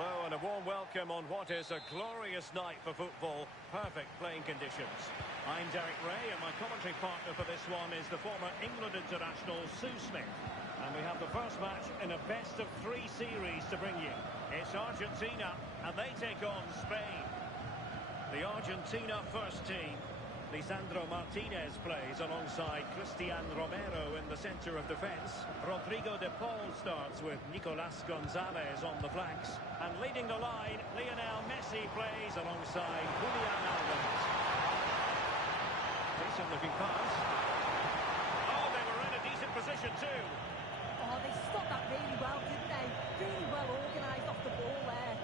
Hello and a warm welcome on what is a glorious night for football. Perfect playing conditions. I'm Derek Ray and my commentary partner for this one is the former England international Sue Smith. And we have the first match in a best-of-3 series to bring you. It's Argentina and they take on Spain. The Argentina first team. Lisandro Martinez plays alongside Cristian Romero in the centre of defence. Rodrigo de Paul starts with Nicolas Gonzalez on the flanks. And leading the line, Lionel Messi plays alongside Julian Alvarez. Decent looking pass. Oh, they were in a decent position too. Oh, they stopped that really well, didn't they? Really well organised off the ball there.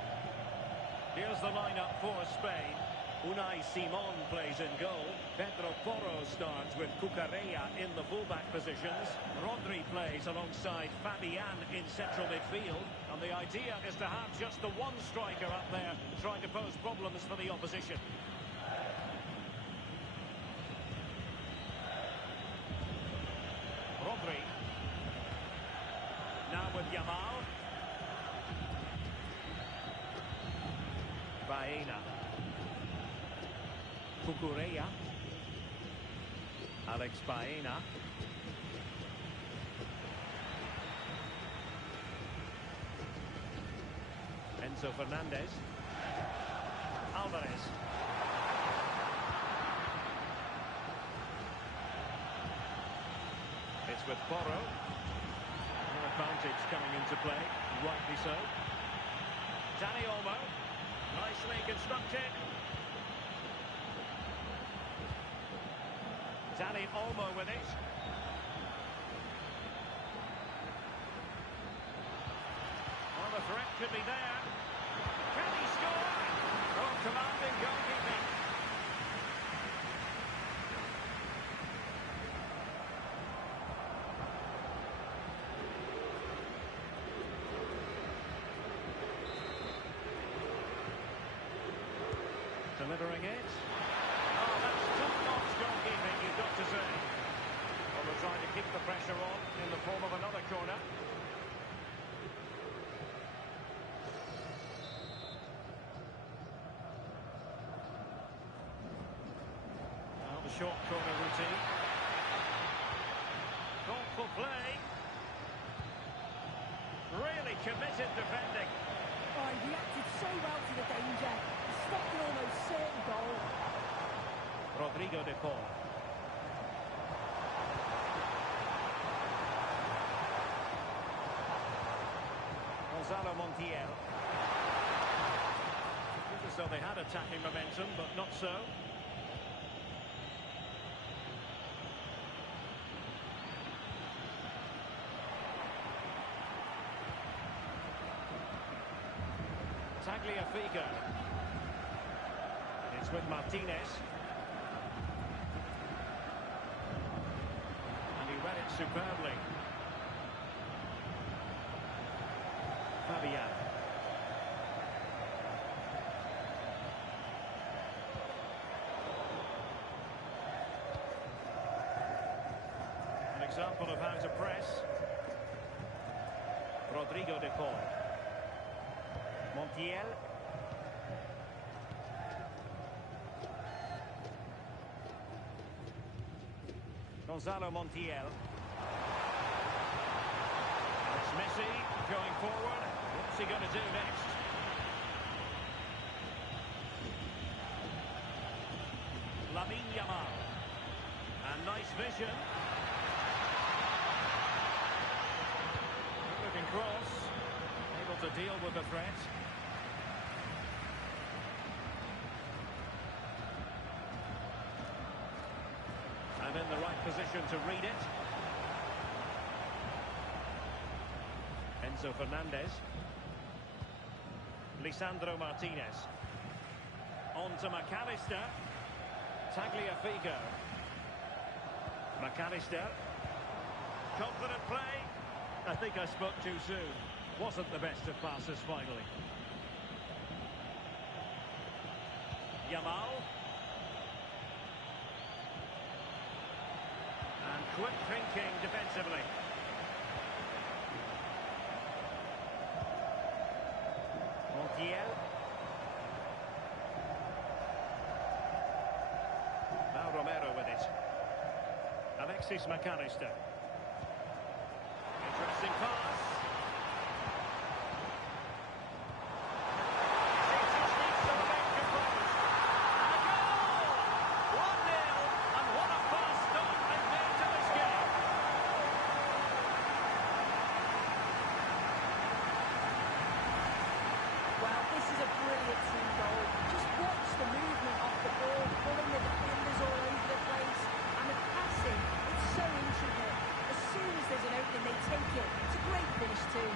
Here's the lineup for Spain. Unai Simon plays in goal. Pedro Porro starts with Cucurella in the fullback positions. Rodri plays alongside Fabian in central midfield. And the idea is to have just the one striker up there trying to pose problems for the opposition. Rodri. Now with Yamal. Baena. Cucurella. Alex Baena. Enzo Fernandez. Alvarez. It's with Porro. An advantage coming into play, rightly so. Dani Olmo. Nicely constructed. Dani Olmo with it. Well, the threat could be there. Can he score? Oh, commanding goalkeeping. Delivering it. Oh, that's top-notch goalkeeping, you've got to say. Well, they're trying to keep the pressure on in the form of another corner. Well, the short corner routine. Thoughtful play. Really committed defending. Oh, he reacted so well to the danger. He stopped an almost certain goal. Rodrigo de Paul. Gonzalo Montiel. Looked as though they had attacking momentum, but not so. Tagliafico. It's with Martinez. And he read it superbly. Fabian. An example of how to press. Rodrigo de Paul. Montiel. Gonzalo Montiel. It's Messi going forward. What's he going to do next? Lamine Yamal. And nice vision. Looking cross. Able to deal with the threat. And in the right position to read it. Enzo Fernandez. Lisandro Martinez. On to McAllister. Tagliafico. McAllister. Confident play. I think I spoke too soon. Wasn't the best of passes finally. Yamal. And quick thinking defensively. Alexis McAllister. Interesting pass. He just needs to remain composed. And a goal! 1-0, and what a fast start they've made to this game. Well, this is a brilliant team goal. Just watch the movement off the ball, pulling the defenders all over the place. And the passing, it's so intricate. As soon as there's an opening, they take it. It's a great finish too.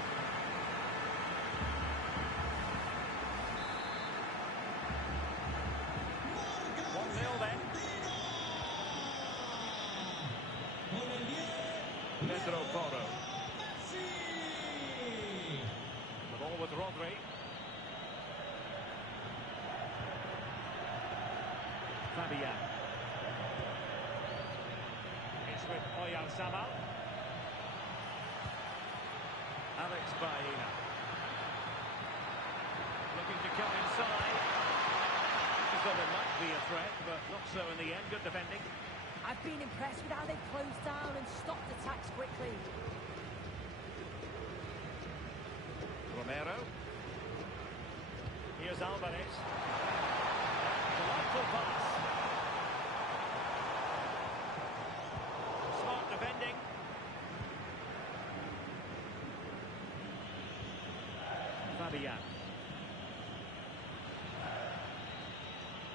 Pedro Porro. The ball with Rodri. Fabian. It's with Oyarzabal. Alex Baena. Looking to come inside. As though there might be a threat, but not so in the end. Good defending. I've been impressed with how they closed down and stopped attacks quickly. Romero. Here's Alvarez. Delightful pass. Smart defending. Fabian.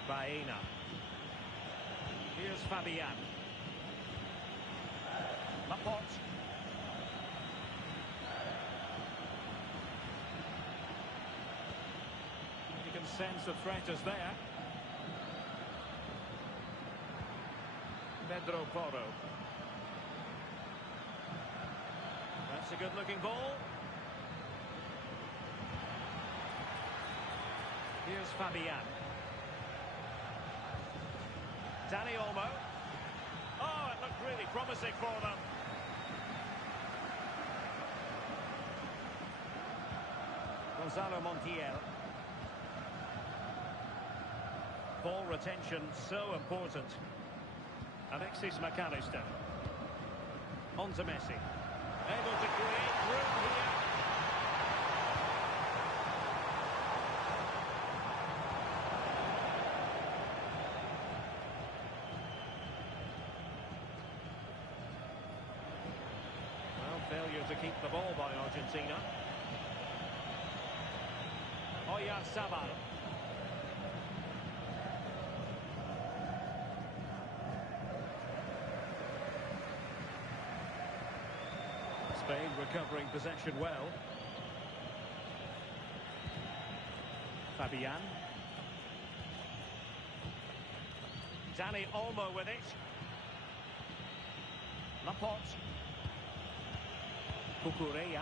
Baena. Here's Fabian. Laporte. You can sense the threat is there. Pedro Porro. That's a good-looking ball. Here's Fabian. Dani Olmo. Oh, it looked really promising for them. Gonzalo Montiel. Ball retention so important. Alexis McAllister. On to Messi. Able to create room here. Failure to keep the ball by Argentina. Oyarzabal. Spain recovering possession well. Fabian. Dani Olmo with it. Laporte. Cucurella.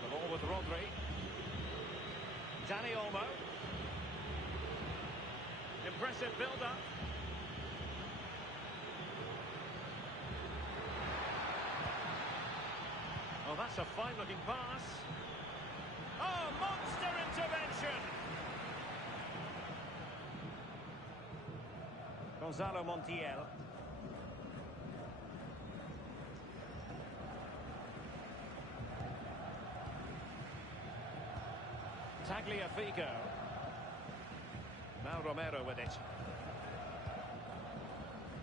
The ball with Rodri. Dani Olmo. Impressive build-up. Oh, that's a fine-looking pass. Oh, monster intervention! Gonzalo Montiel. Tagliafico. Now Romero with it.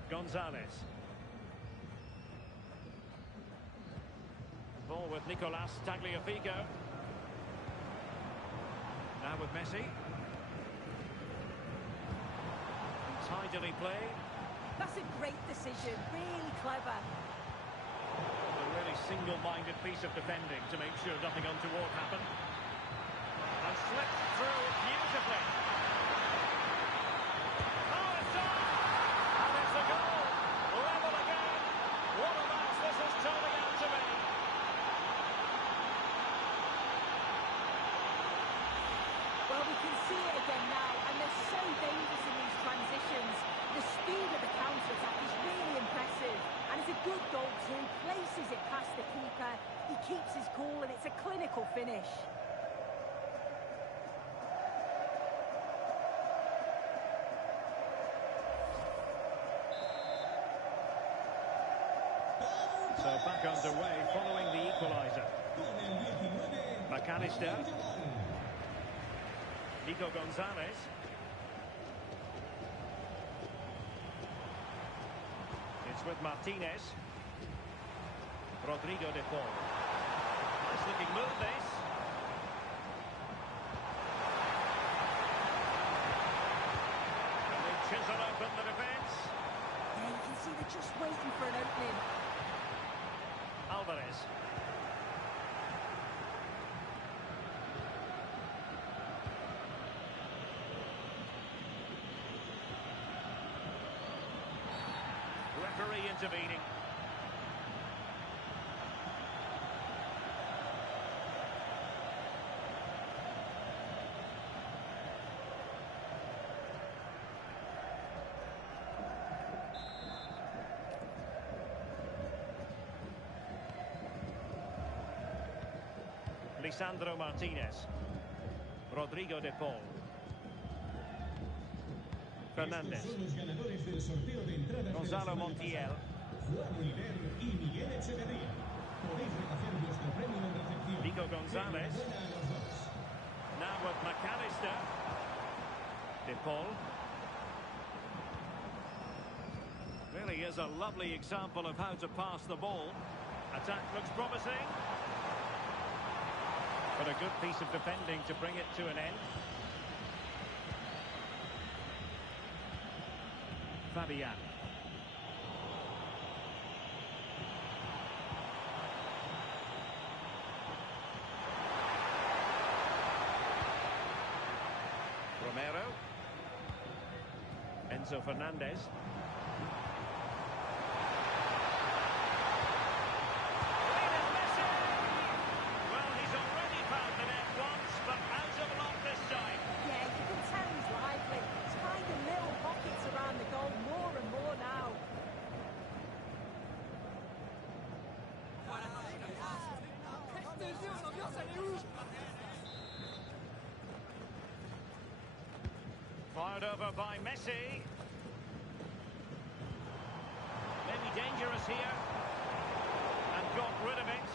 Gonzalez. Ball with Nicolas Tagliafico. Now with Messi. And tidily played. That's a great decision, really clever. A really single-minded piece of defending to make sure nothing untoward happened. And slipped through beautifully. Oh, it's on! And it's a goal! Level again! What a match this is turning out to be! Well, we can see it again now, and they're so dangerous in these transitions. The speed of the counter-attack is really impressive. And it's a good goal too. Places it past the keeper. He keeps his cool, and it's a clinical finish. back underway following the equaliser. McAllister. Nico Gonzalez. It's with Martinez. Rodrigo de Paul. Nice looking move this. And they chisel open the defence. Yeah, you can see they're just waiting for an opening. Alvarez. Referee intervening. Lisandro Martinez. Rodrigo de Paul. Fernández. Estos son los ganadores del sorteo de entradas Gonzalo de la semana Montiel. pasada. Juan Oliver y Miguel Echeverría. Podéis recoger vuestro premio en recepción. Nico Gonzalez. Enhorabuena a los dos. Now with McAllister. De Paul. Really is a lovely example of how to pass the ball. Attack looks promising. But a good piece of defending to bring it to an end. Fabian. Romero. Enzo Fernandez. Lionel Messi! Well, he's already found the net once, but out of luck this time. Yeah, you can tell he's lively. He's finding little pockets around the goal more and more now. Fired over by Messi. Maybe dangerous here. And got rid of it.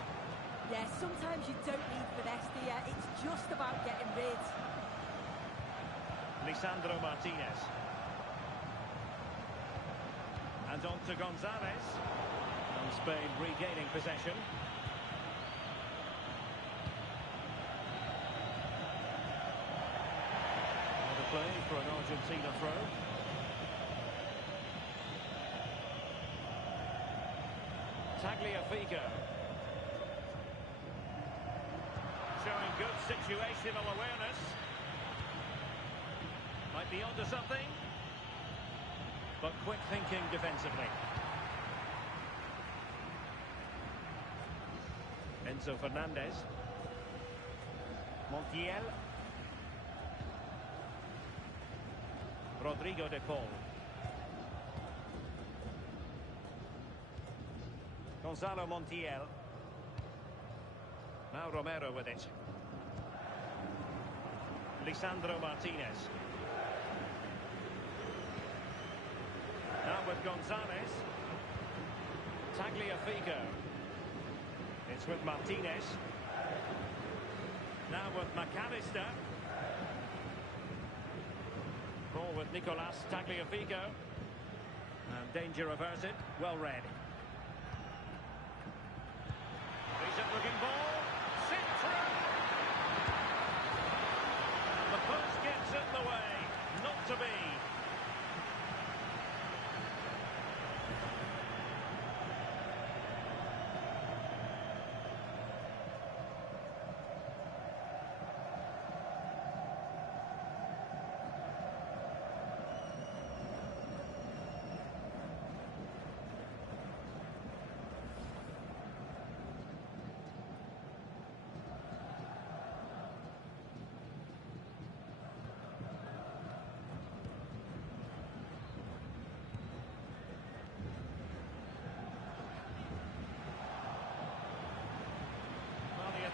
Yeah, sometimes you don't need finesse, do you? It's just about getting rid. Lisandro Martinez. And on to Gonzalez. And Spain regaining possession. Another play for an Argentina throw. Tagliafico. Showing good situational awareness. Might be onto something. But quick thinking defensively. Enzo Fernandez. Montiel. Rodrigo de Paul. Gonzalo Montiel. Now Romero with it. Lisandro Martinez. Now with Gonzalez. Tagliafico. It's with Martinez. Now with McAllister. Ball with Nicolas Tagliafico. And danger averted. Well read. Decent looking ball. Sent through. And the post gets in the way. Not to be.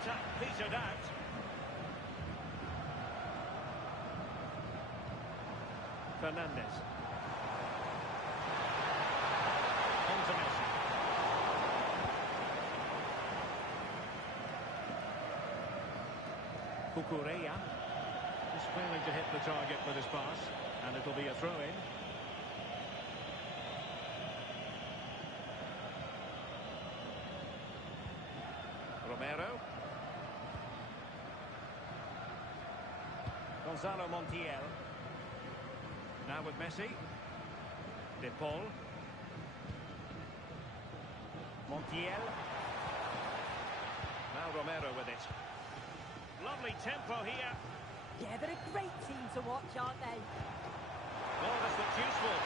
Attack petered out. Fernandez. On to Messi. Cucurella. Just failing to hit the target with his pass. And it'll be a throw-in. Romero. Gonzalo Montiel. Now with Messi. De Paul. Montiel. Now Romero with it. Lovely tempo here. Yeah, they're a great team to watch, aren't they? Oh, this looks useful.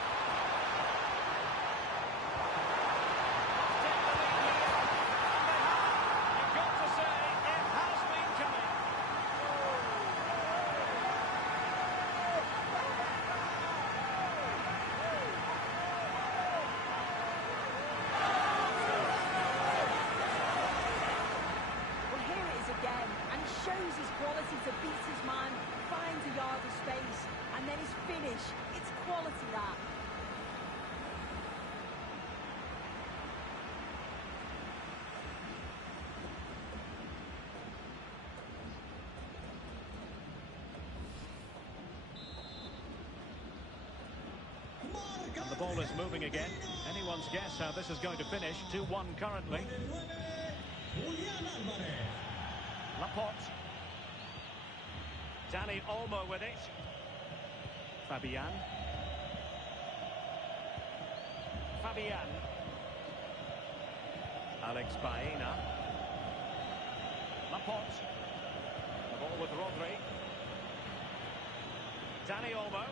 Take the lead here. And they have. You've got to say, it has been coming. Well, here it is again, and he shows his quality to beat his man, finds a yard of space, and then his finish. It's quality, that. And the ball is moving again. Anyone's guess how this is going to finish. 2-1 currently. Julián Álvarez. Laporte. Dani Olmo with it. Fabian. Fabian. Alex Baena. Laporte. The ball with Rodri. Dani Olmo.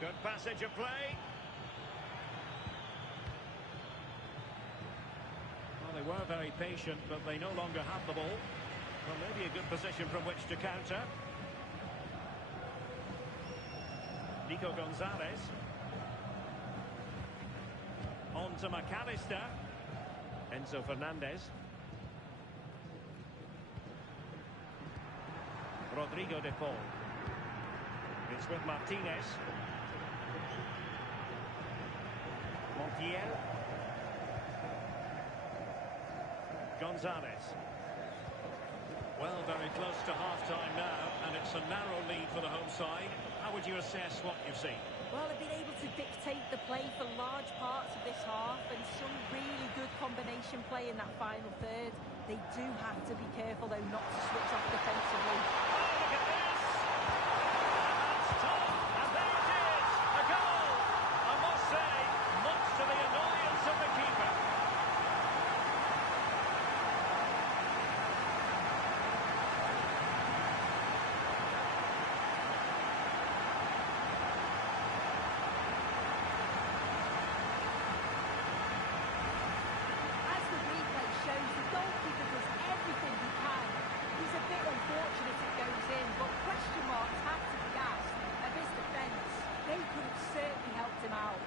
Good passage of play. Well, they were very patient, but they no longer have the ball. Well, maybe a good position from which to counter. Nico Gonzalez. On to McAllister. Enzo Fernandez. Rodrigo de Paul. It's with Martinez. Montiel. Gonzalez. Well, very close to half-time now, and it's a narrow lead for the home side. How would you assess what you've seen? Well, they've been able to dictate the play for large parts of this half, and some really good combination play in that final third. They do have to be careful, though, not to switch off defensively. Oh, look at this! That's tough, and there it is! A goal! I must say, much to the annoyance of the keeper. As the replay shows, the goalkeeper does everything he can. He's a bit unfortunate it goes in, but question marks have to be asked of his defence. They could have certainly helped him out.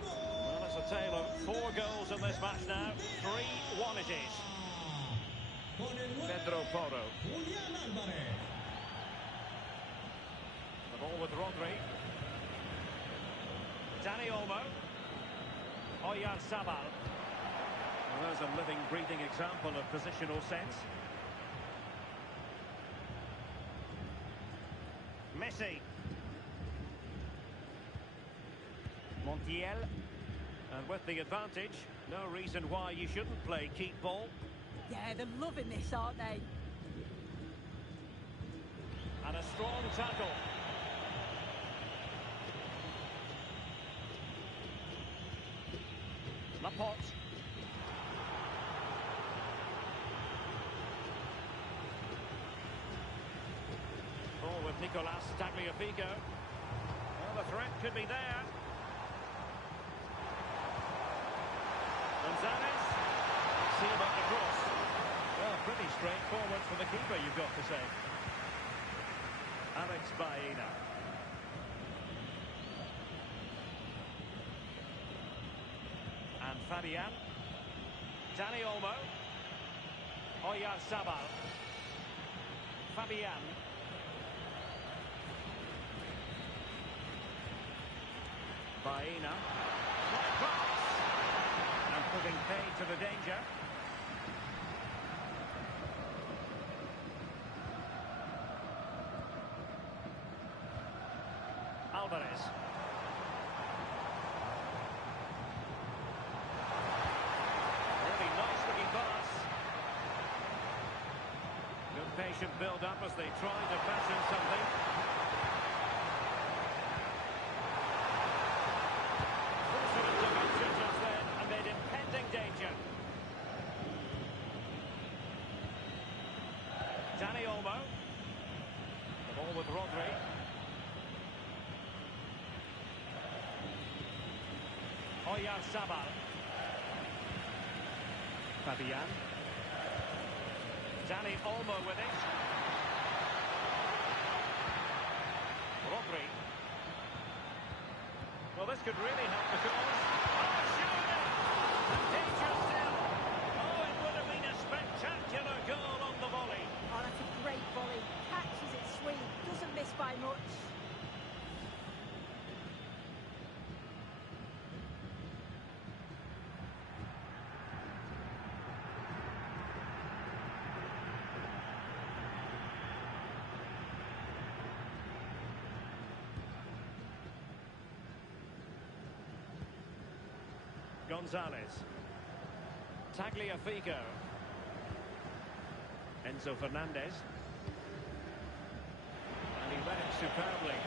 Well, it's a tale of 4 goals in this match now. 3-1 it is. Con el 9, Pedro Porro. Julián Álvarez. The ball with Rodri. Dani Olmo. Oyarzabal. Well, there's a living, breathing example of positional sense. Messi. Montiel. And with the advantage, no reason why you shouldn't play keep ball. Yeah, they're loving this, aren't they? And a strong tackle. Laporte. Oh, with Nicolas Tagliafico. Well, the threat could be there. Gonzalez. See about the cross. Well, pretty straightforward for the keeper, you've got to say. Alex Baena. And Fabian. Dani Olmo. Oyarzabal. Fabian. Baena. Right cross. And putting paid to the danger. Alvarez. Really nice looking pass. Good patient build up as they try to fashion something. Forcing intervention just then amid impending danger. Dani Olmo. The ball with Rodri. Oyarzabal. Fabian. Dani Olmo with it. Rodri. Well, this could really help the cause. Oh, surely! And danger still. Oh, it would have been a spectacular goal on the volley. Oh, that's a great volley. Catches it sweet. Doesn't miss by much. Gonzalez. Tagliafico. Enzo Fernandez. And he read it superbly.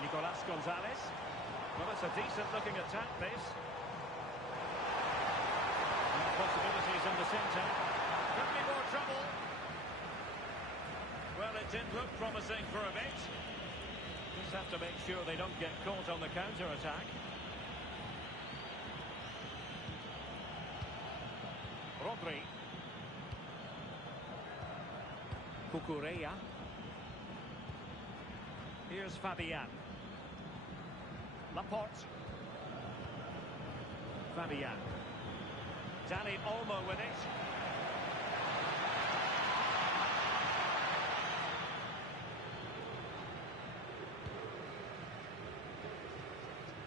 Nicolas Gonzalez. Well, it's a decent looking attack, this. And possibilities in the centre. Could be more trouble. Well, it did look promising for a bit. Just have to make sure they don't get caught on the counter-attack. Rodri. Cucurella. Here's Fabian. Laporte. Fabian. Dani Olmo with it.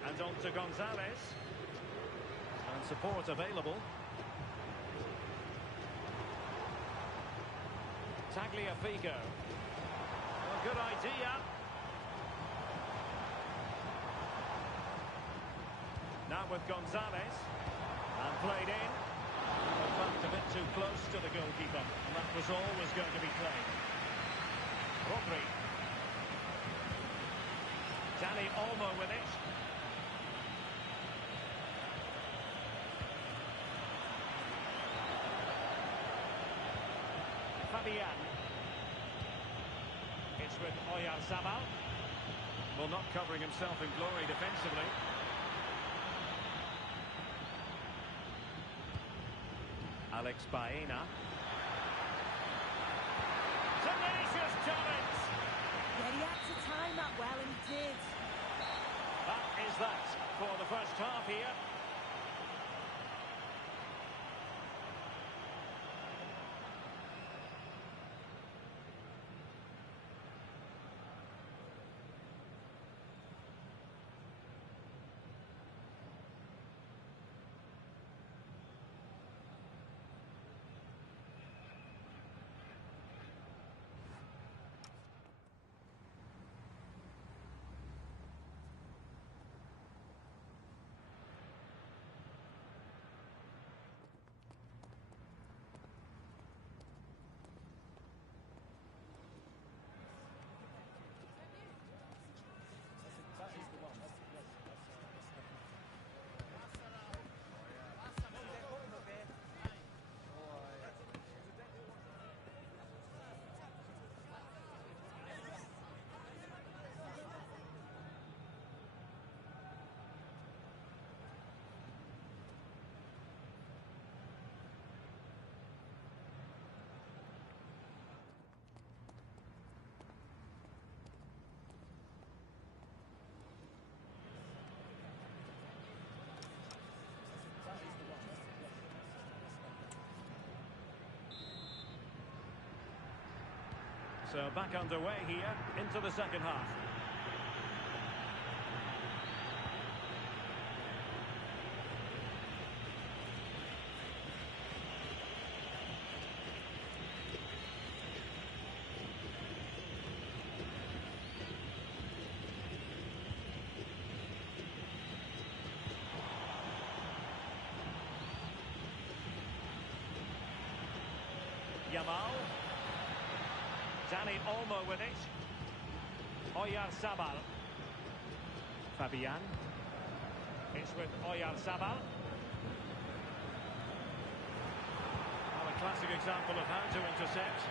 And on to Gonzalez. And support available. Tagliafico. Well, good idea. Now with Gonzalez. And played in. In fact, a bit too close to the goalkeeper. And that was always going to be played. Rodri. Dani Olmo with it. Fabian. It's with Oyarzabal. Well, not covering himself in glory defensively. Alex Baena. Tenacious challenge! Yeah, he had to time that well, and he did. That is that for the first half here. So back underway here into the second half. Yamal. Dani Olmo with it. Oyarzabal. Fabian. It's with Oyarzabal. Well, a classic example of how to intercept.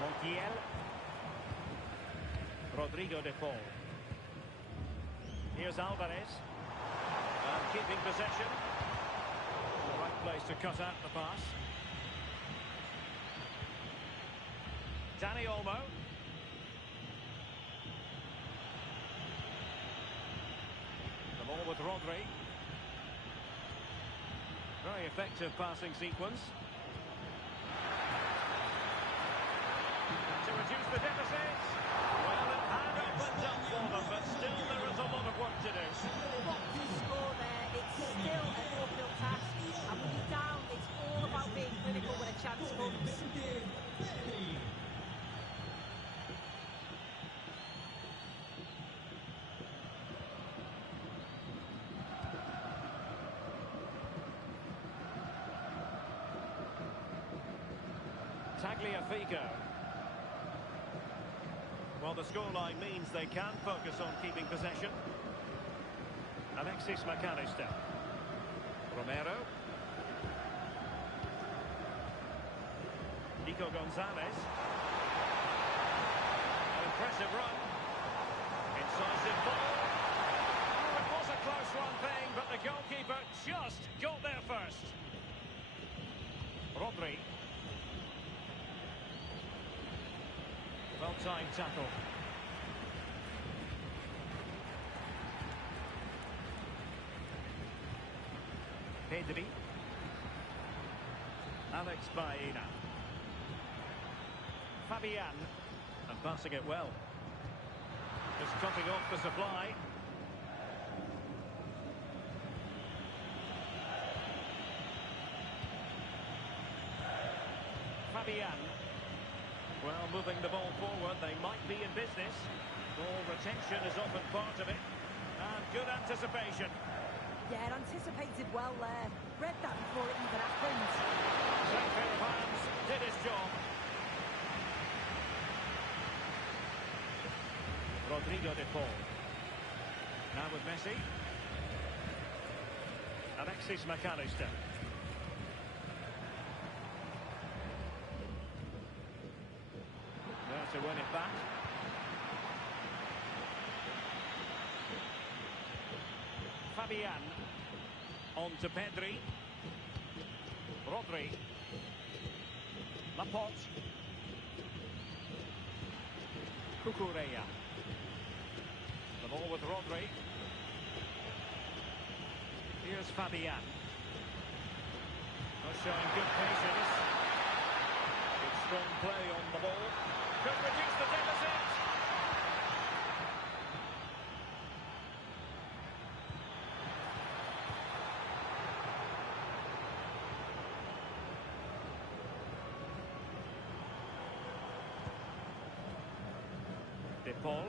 Montiel. Rodrigo de Paul. Here's Alvarez. And keeping possession. The right place to cut out the pass. Dani Olmo. The ball with Rodri. Very effective passing sequence. To reduce the deficit. Well, it had opened up for them, but still there is a lot of work to do. Got to score there. It's still an uphill task. And when you're down, it's all about being clinical when a chance comes. Tagliafico. Well, the scoreline means they can focus on keeping possession. Alexis McAllister. Romero. Nico Gonzalez. An impressive run. Incisive ball. Oh, it was a close run thing, but the goalkeeper just got there first. Rodri. Well-timed tackle. Pedri. Alex Baena. Fabian. And passing it well. Just cutting off the supply. Fabian. Well, moving the ball forward, they might be in business. Ball retention is often part of it. And good anticipation. Yeah, anticipated well there. Read that before it even happened. Safe pair of hands, did his job. Rodrigo de Paul. Now with Messi. Alexis McAllister. There to win it back. Fabian. On to Pedri. Rodri. Laporte. Cucurella. The ball with Rodri. Here's Fabian. Showing good patience. Good strong play on the ball. Could reduce the deficit. De Paul.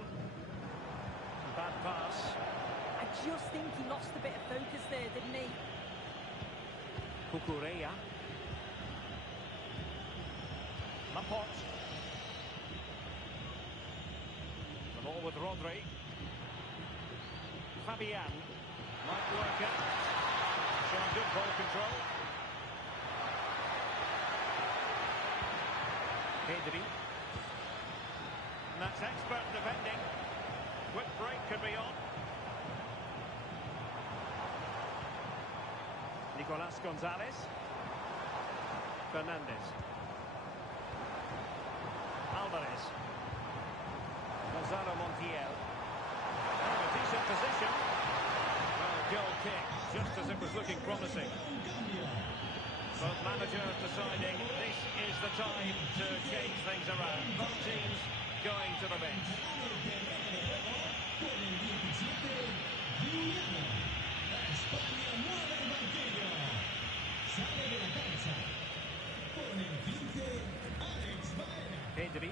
Bad pass. I just think he lost a bit of focus there, didn't he? Cucurella. Laporte. The ball with Rodri. Fabian. Might work out. Showing good ball control. Pedri. And that's expert defending. Quick break could be on. Nicolas Gonzalez. Fernandez. Alvarez. Gonzalo Montiel. And a decent position. Well, goal kick, just as it was looking promising. Both managers deciding this is the time to change things around. Both teams going to the bench. Con el 17, Giuliano. España mueve el banquillo. Sale de la cancha. Con el 15, Alex Baena. Pedri.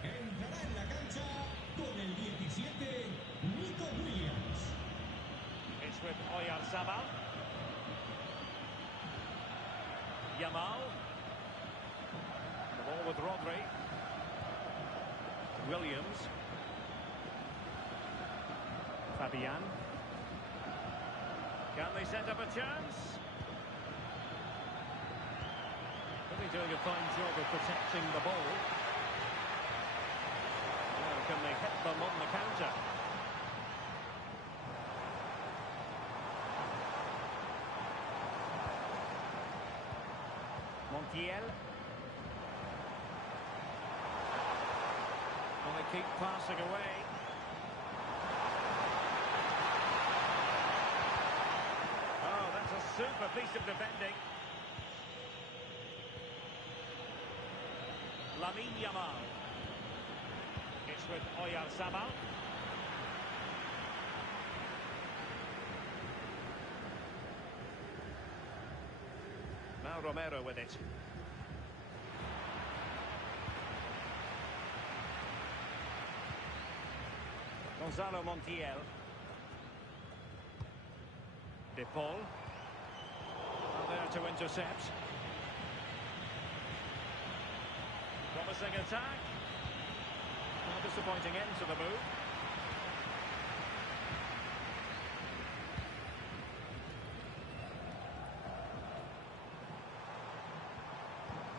Entrará en la cancha con el 17, Nico Williams. It's with Oyarzabal. Yamal. The ball with Rodri. Williams. Fabian. Can they set up a chance? Really doing a fine job of protecting the ball. Now can they hit them on the counter? Montiel. Well, they keep passing away. Oh, that's a super piece of defending. Lamine Yamal. It's with Oyarzabal. Now Romero with it. Gonzalo Montiel. De Paul. There to intercept. Promising attack. Well, disappointing end to the move.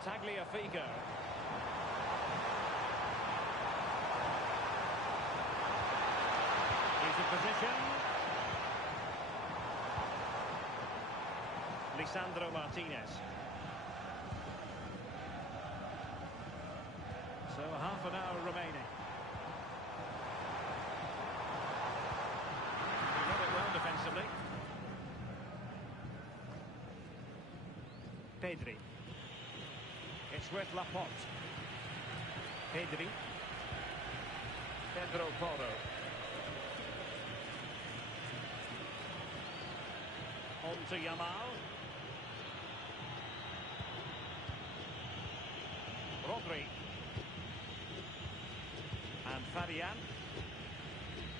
Tagliafico. He's in position. Lisandro Martinez. So half an hour remaining. He got it well defensively. Pedri. It's with Laporte. Pedri. Pedro Porro. On to Yamal. Rodri. And Fabian.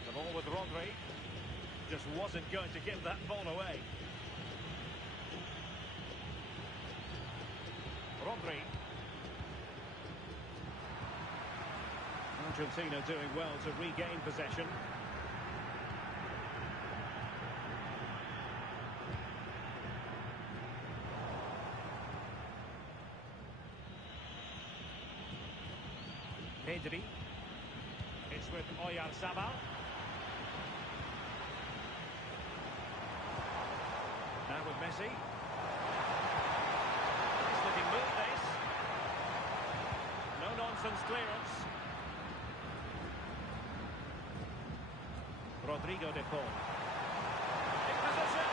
The ball with Rodri. Just wasn't going to give that ball away. Rodri. Argentina doing well to regain possession. Pedri. It's with Oyarzabal. Now with Messi. Nice looking move this. No nonsense clearance. Rodrigo de Paul. In position.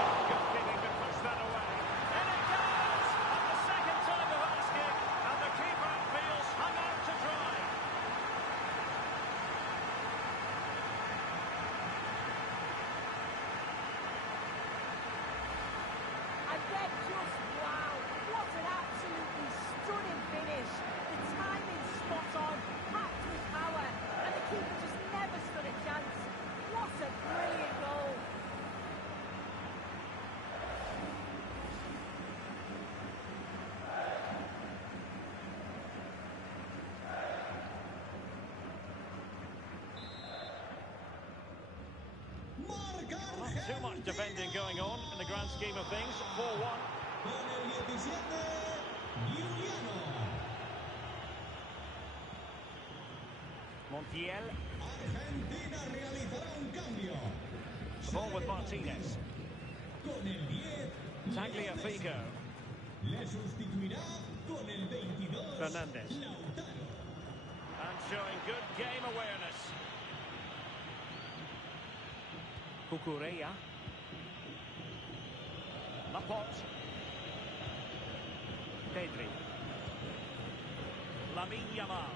Goalkeeping to push that away. And it goes! At the second time of asking, and the keeper feels hung out to dry. And then just wow, what an absolutely stunning finish. The timing spot on, packed with power, and the keeper just never stood a chance. What a brilliant goal. Marca Not too much defending going on in the grand scheme of things. 4-1. Con el 17, Giuliano. Montiel. Argentina realizará un cambio. The ball with Martinez. Con el 10, Tagliafico. le sustituirá con el 22, Fernandez. Lautaro. And showing good game awareness. Cucurella. Laporte. Pedri. Lamine Yamal.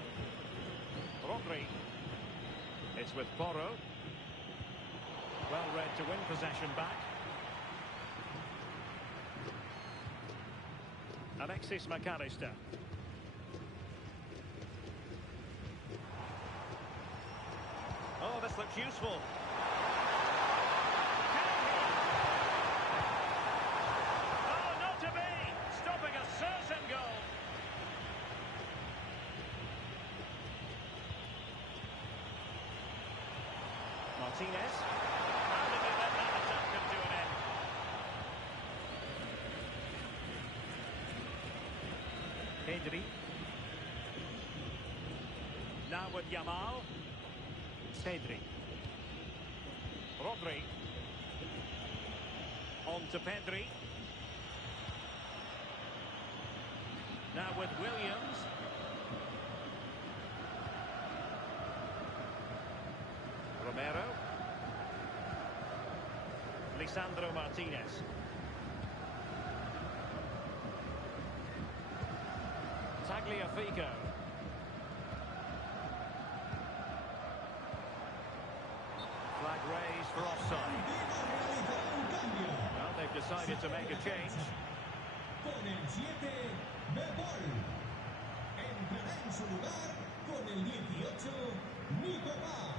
Rodri. It's with Porro. Well read to win possession back. Alexis McAllister. Oh, this looks useful. Oh, not to be! Stopping a certain goal. Martinez. How did he let that attack come to an end? Pedri. Now with Yamal. Pedri. Rodri. On to Pedri. Now with Williams. Romero. Lisandro Martinez. Tagliafico. Flag raised for offside. Well, they've decided to make a change. Con el 7, De Paul. Entrará en su lugar con el 18, Nico Paz.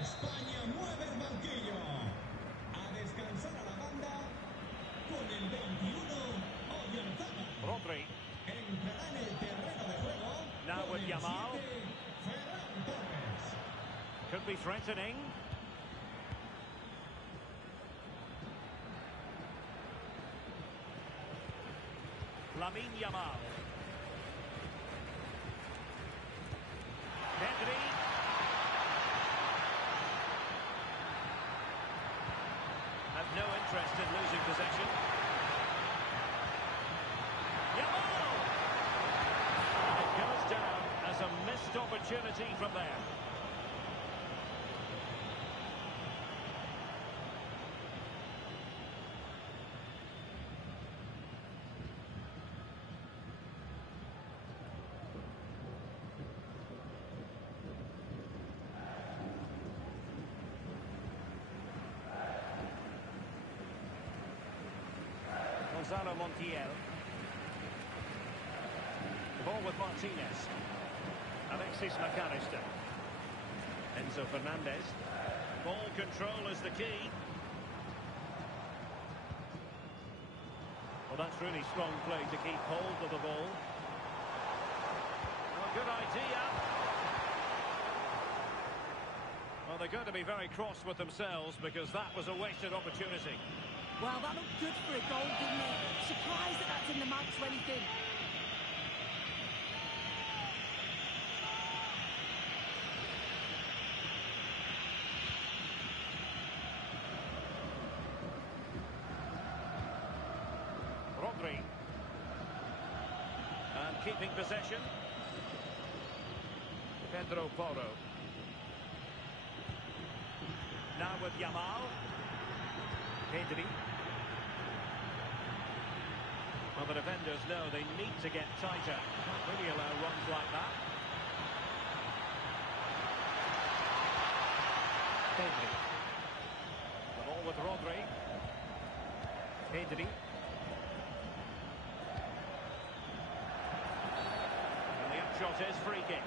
España mueve el banquillo. A descansar a la banda con el 21, Oyarzabal. Rodri. Entrará en el terreno de juego Now con with el Yamal. 7, Ferran Torres. Could be threatening. Lamine Yamal. Pedri. Have no interest in losing possession. Yamal! It goes down as a missed opportunity from there. Gonzalo Montiel. The ball with Martinez. Alexis McAllister. Enzo Fernandez. Ball control is the key. Well, that's really strong play to keep hold of the ball. Well, good idea. Well, they're going to be very cross with themselves because that was a wasted opportunity. Well, that looked good for a goal, didn't it? Surprised that that didn't amount to anything. Rodri. And keeping possession. Pedro Porro. Now with Yamal. Pedri. Well, the defenders know they need to get tighter. Can't really allow runs like that. Pedri. The ball with Rodri. Pedri. And the upshot is free kick.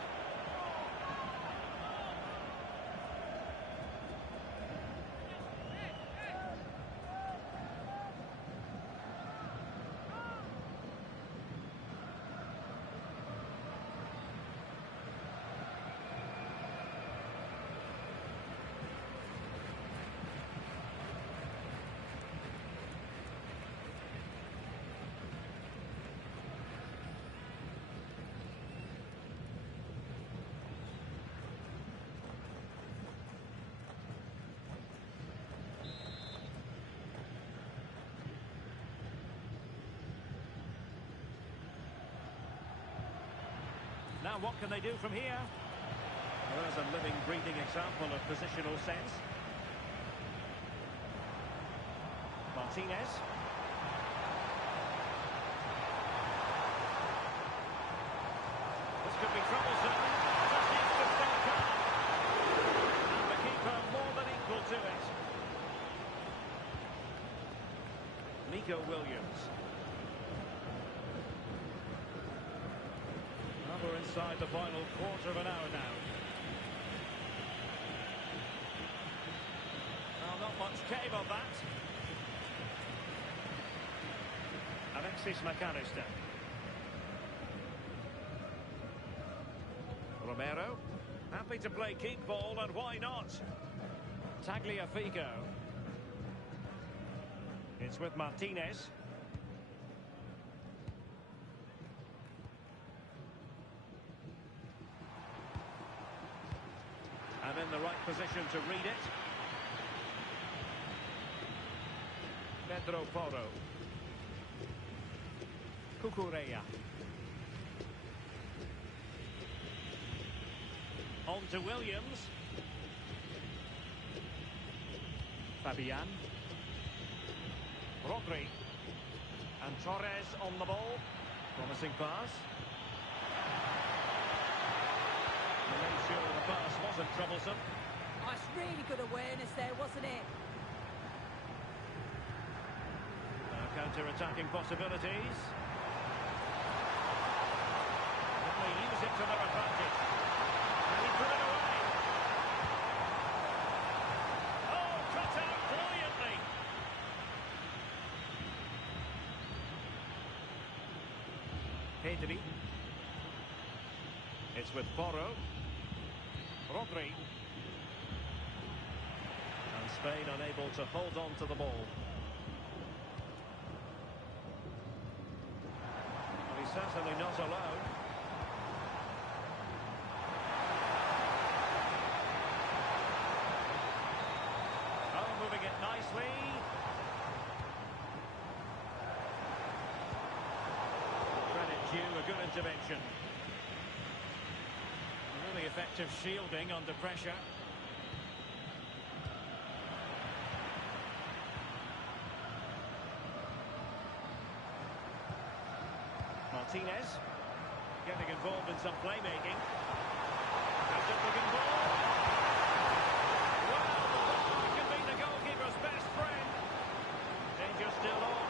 Now what can they do from here? Well, there's a living, breathing example of positional sense. Martinez. could be troublesome. Just needs to stay calm. And the keeper more than equal to it. Nico Williams. Now we're inside the final quarter of an hour now. Well, not much came of that. Alexis McAllister. Romero. Happy to play keep ball, and why not? Tagliafico. It's with Martinez. And in the right position to read it. Pedro Porro. Cucurella. On to Williams. Fabian. Rodri. And Torres on the ball. Promising pass. And made sure the pass wasn't troublesome. Oh, it's really good awareness there, wasn't it? Counter-attacking possibilities. Will they use it to their advantage? And he put it away. Oh, cut out brilliantly. Pedri. It's with Porro. Rodri. And Spain unable to hold on to the ball. Well, he's certainly not alone. Oh, moving it nicely. Credit due, a good intervention. Really effective shielding under pressure. Martinez getting involved in some playmaking. That's a looking ball. Well, the ball can be the goalkeeper's best friend. Danger still on.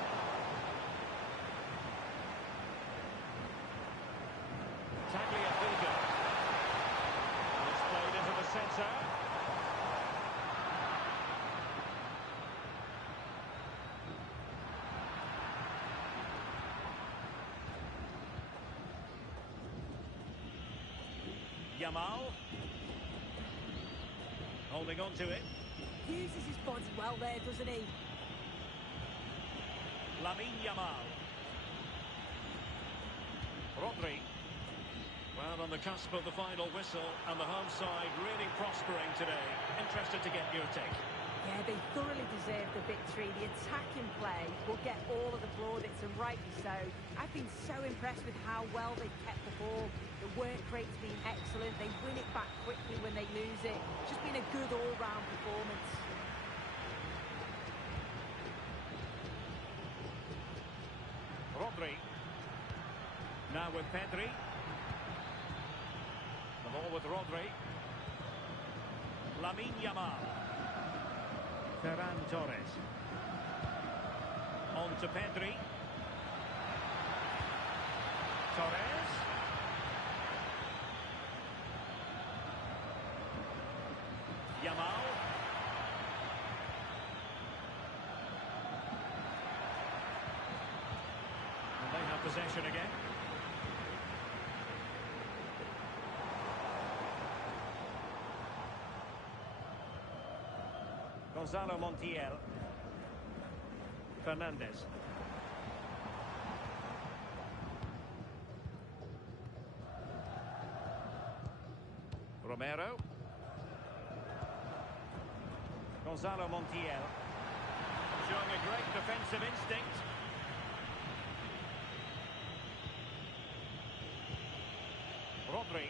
Tagliafico. It's played into the centre. Yamal. Holding on to it. Uses his body well there, doesn't he? Lamine Yamal. Rodri. Well, on the cusp of the final whistle, and the home side really prospering today. Interested to get your take. Yeah, they thoroughly deserved the victory. The attacking play will get all of the plaudits, and rightly so. I've been so impressed with how well they've kept the ball. The work rate's been excellent. They win it back quickly when they lose it. Just been a good all-round performance. Rodri. Now with Pedri. The ball with Rodri. Lamine Yamal. Ferran Torres. On to Pedri. Torres. Yamal. And they have possession again. Gonzalo Montiel. Fernandez. Romero. Gonzalo Montiel. Showing a great defensive instinct. Rodri.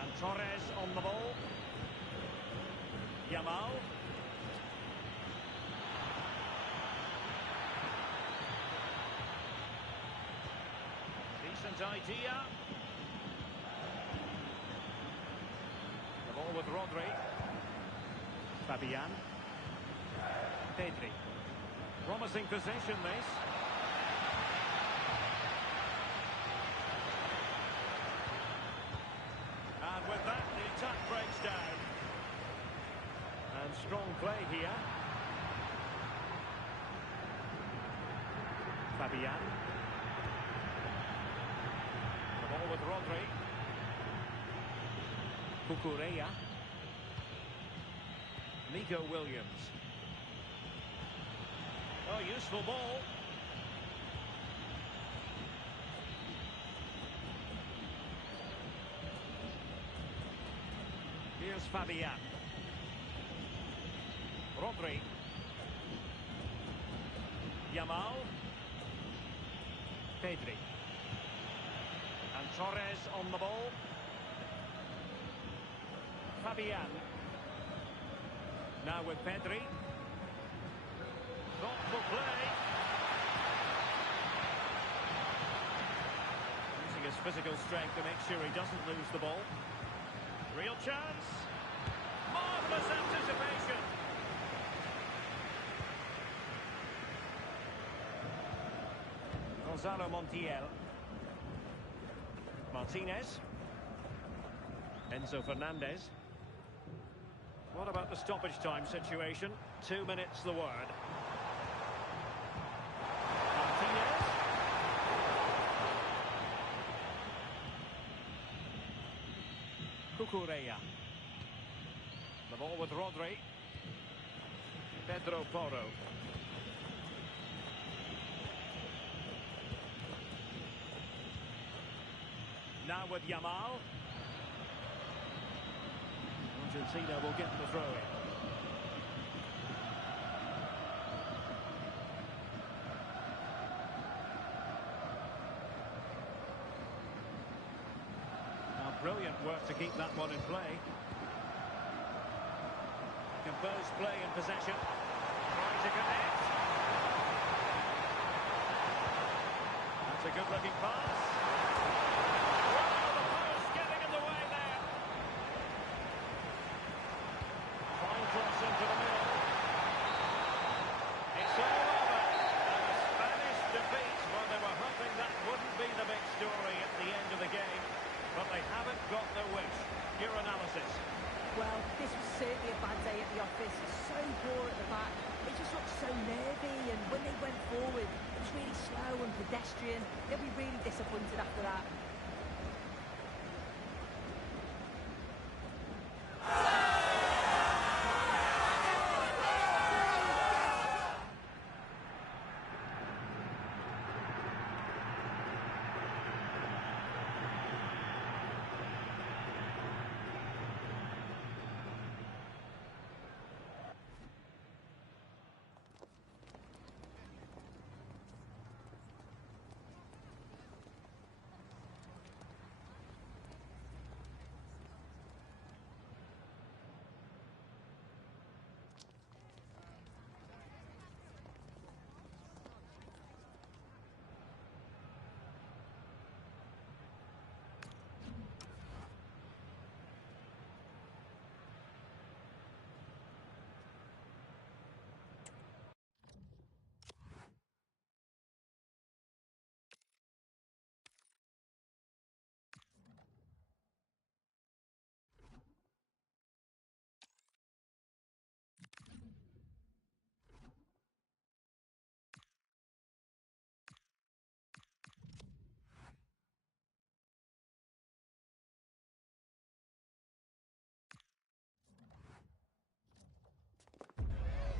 And Torres on the ball. Yamal. brilliant idea. The ball with Rodri. Fabian. Pedri. Promising position, this. And with that, the attack breaks down. And strong play here. Fabian. The ball with Rodri. Cucurella. Nico Williams. Oh, useful ball. Here's Fabian. Rodri. Yamal. Pedri. And Torres on the ball. Fabian. Now with Pedri. Thoughtful play. Using his physical strength to make sure he doesn't lose the ball. Real chance. Marvellous anticipation. Gonzalo Montiel. Martinez. Enzo Fernandez. What about the stoppage time situation? 2 minutes the word. Martinez. Cucurella. The ball with Rodri. Pedro Porro. Now with Yamal. Argentina will get the throw in. Now brilliant work to keep that one in play. Composed play in possession. Trying to connect. That's a good looking pass. Into the middle. It's all over. And a Spanish defeat. Well, they were hoping that wouldn't be the big story at the end of the game, but they haven't got their wish. Your analysis. Well, this was certainly a bad day at the office. So poor at the back. It just looked so nervy, and when they went forward, it was really slow and pedestrian. They'll be really disappointed after that.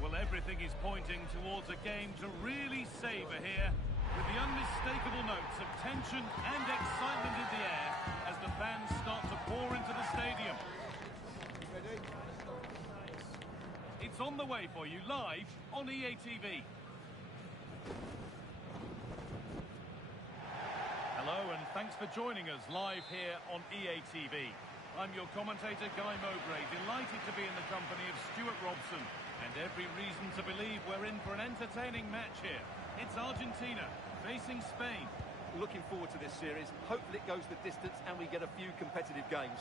Well, everything is pointing towards a game to really savour here, with the unmistakable notes of tension and excitement in the air as the fans start to pour into the stadium. It's on the way for you live on EA TV. Hello and thanks for joining us live here on EA TV. I'm your commentator, Guy Mowbray, delighted to be in the company of Stuart Robson. And every reason to believe we're in for an entertaining match here. It's Argentina facing Spain. looking forward to this series. Hopefully it goes the distance and we get a few competitive games.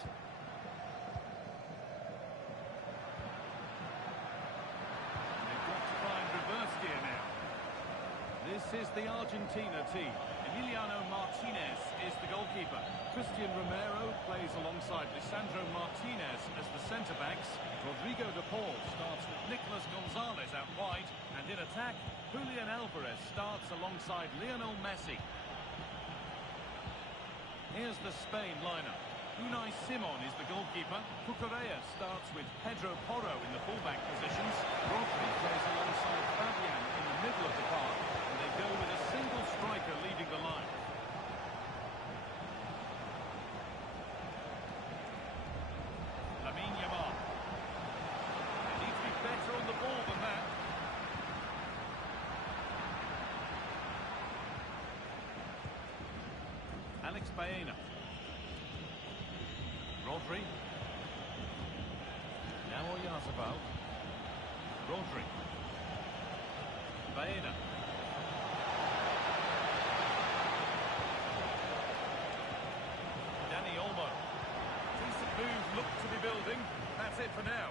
They've got to find reverse gear now. This is the Argentina team. Emiliano Martinez is the goalkeeper. Christian Romero plays alongside Lisandro Martinez as the centre-backs. Rodrigo de Paul starts with Nicolas Gonzalez out wide. And in attack, Julian Alvarez starts alongside Lionel Messi. Here's the Spain lineup. Unai Simon is the goalkeeper. Cucurella starts with Pedro Porro in the fullback positions. Rodri plays alongside Fabian in the middle of the park. And they go with a single striker leading the line. Lamine Yamal. They need to be better on the ball than that. Alex Baena. Rodri. Now Oyarzabal. Rodri. Baena. Dani Olmo. Decent move, look to be building. That's it for now.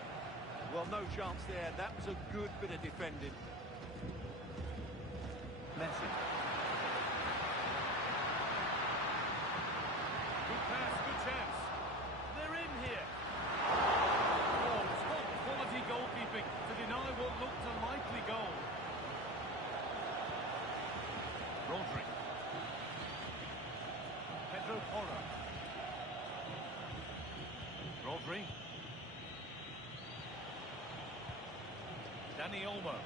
Well, no chance there. That was a good bit of defending. Messi. Good pass, good chance. They're in here. Oh, top quality goalkeeping to deny what looked a likely goal. Rodri. Pedro Porro. Rodri. Dani Olmo.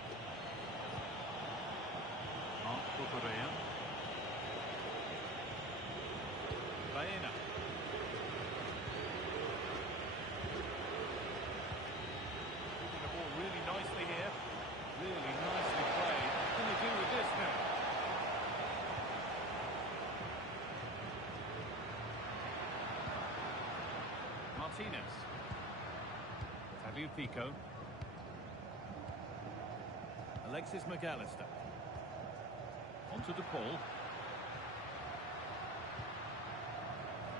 Marc Cucurella. Baena. Moving the ball really nicely here. Really nicely played. What can they do with this now? Martinez. Tagliafico. Alexis McAllister. Onto De Paul.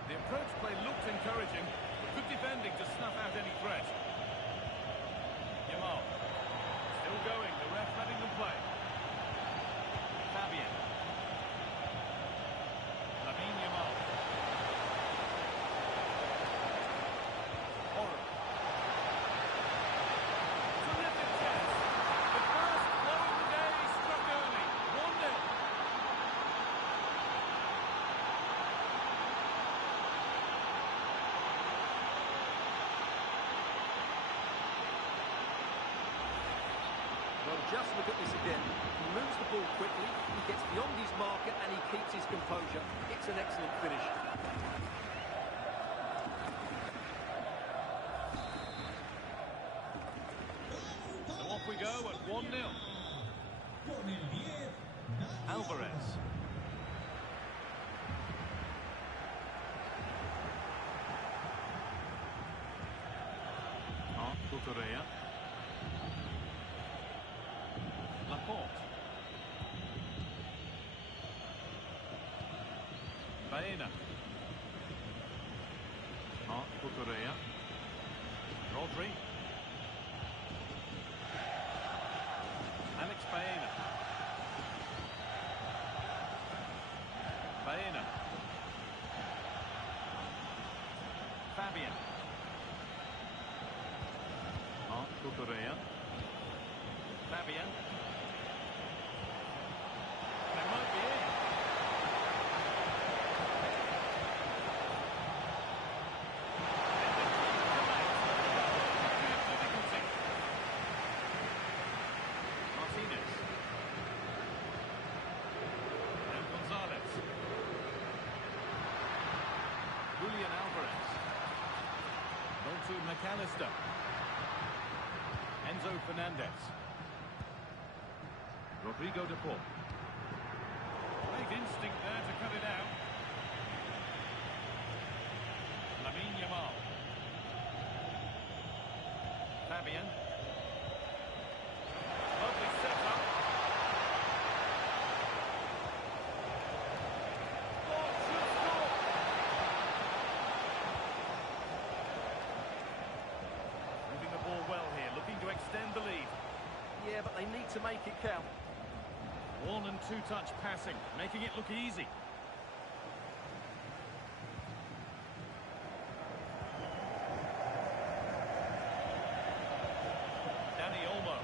The approach play looked encouraging, but good defending to snuff out any threat. Yamal. Still going, the ref letting them play. Fabian. Lamine Yamal. Porro. Terrific chance. The first blow of the day struck early. 1-0. Well, just look at this again. He moves the ball quickly, he gets beyond his marker and he keeps his composure. It's an excellent finish. So off we go at 1-0. Con el 10, Dani Alvarez. Marc Cucurella. Laporte. Baena. Marc Cucurella. Rodri. Alex Baena. Baena. Fabian. Marc Cucurella. Fabian. They might be in. Martinez. And Gonzalez. Julian Alvarez. On to McAllister. Enzo Fernandez. Rodrigo de Paul. Great instinct there to cut it out. Lamine Yamal. Fabian. Lovely setup. but they need to make it count. One and two touch passing, making it look easy. Dani Olmo.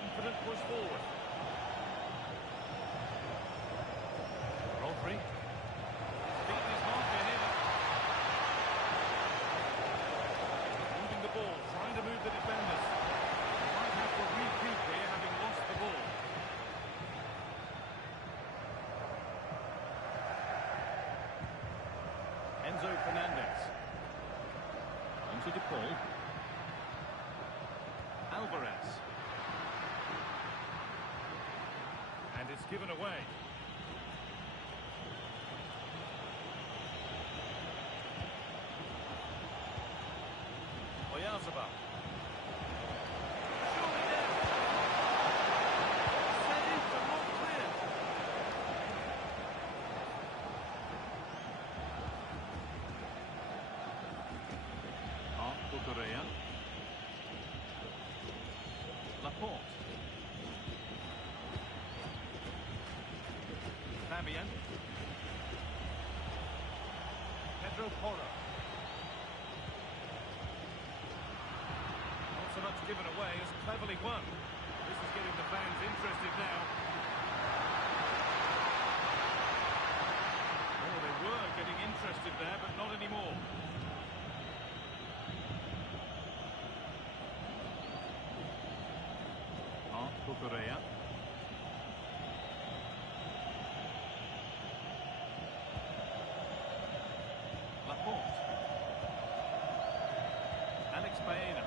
Confident push forward. Rodri. Beating his marker here. Moving the ball, trying to move the defenders. Might have to recoup here, having lost the ball. Enzo Fernandez. Onto De Paul. Alvarez. And it's given away. Oyarzabal. Surely there. Saved but not clear. Cucurella. Laporte. Fabian. Pedro Porro. Not so much given away as cleverly won. This is getting the fans interested now. Oh, they were getting interested there, but not anymore. Cucurella. Laporte. Alex Baena.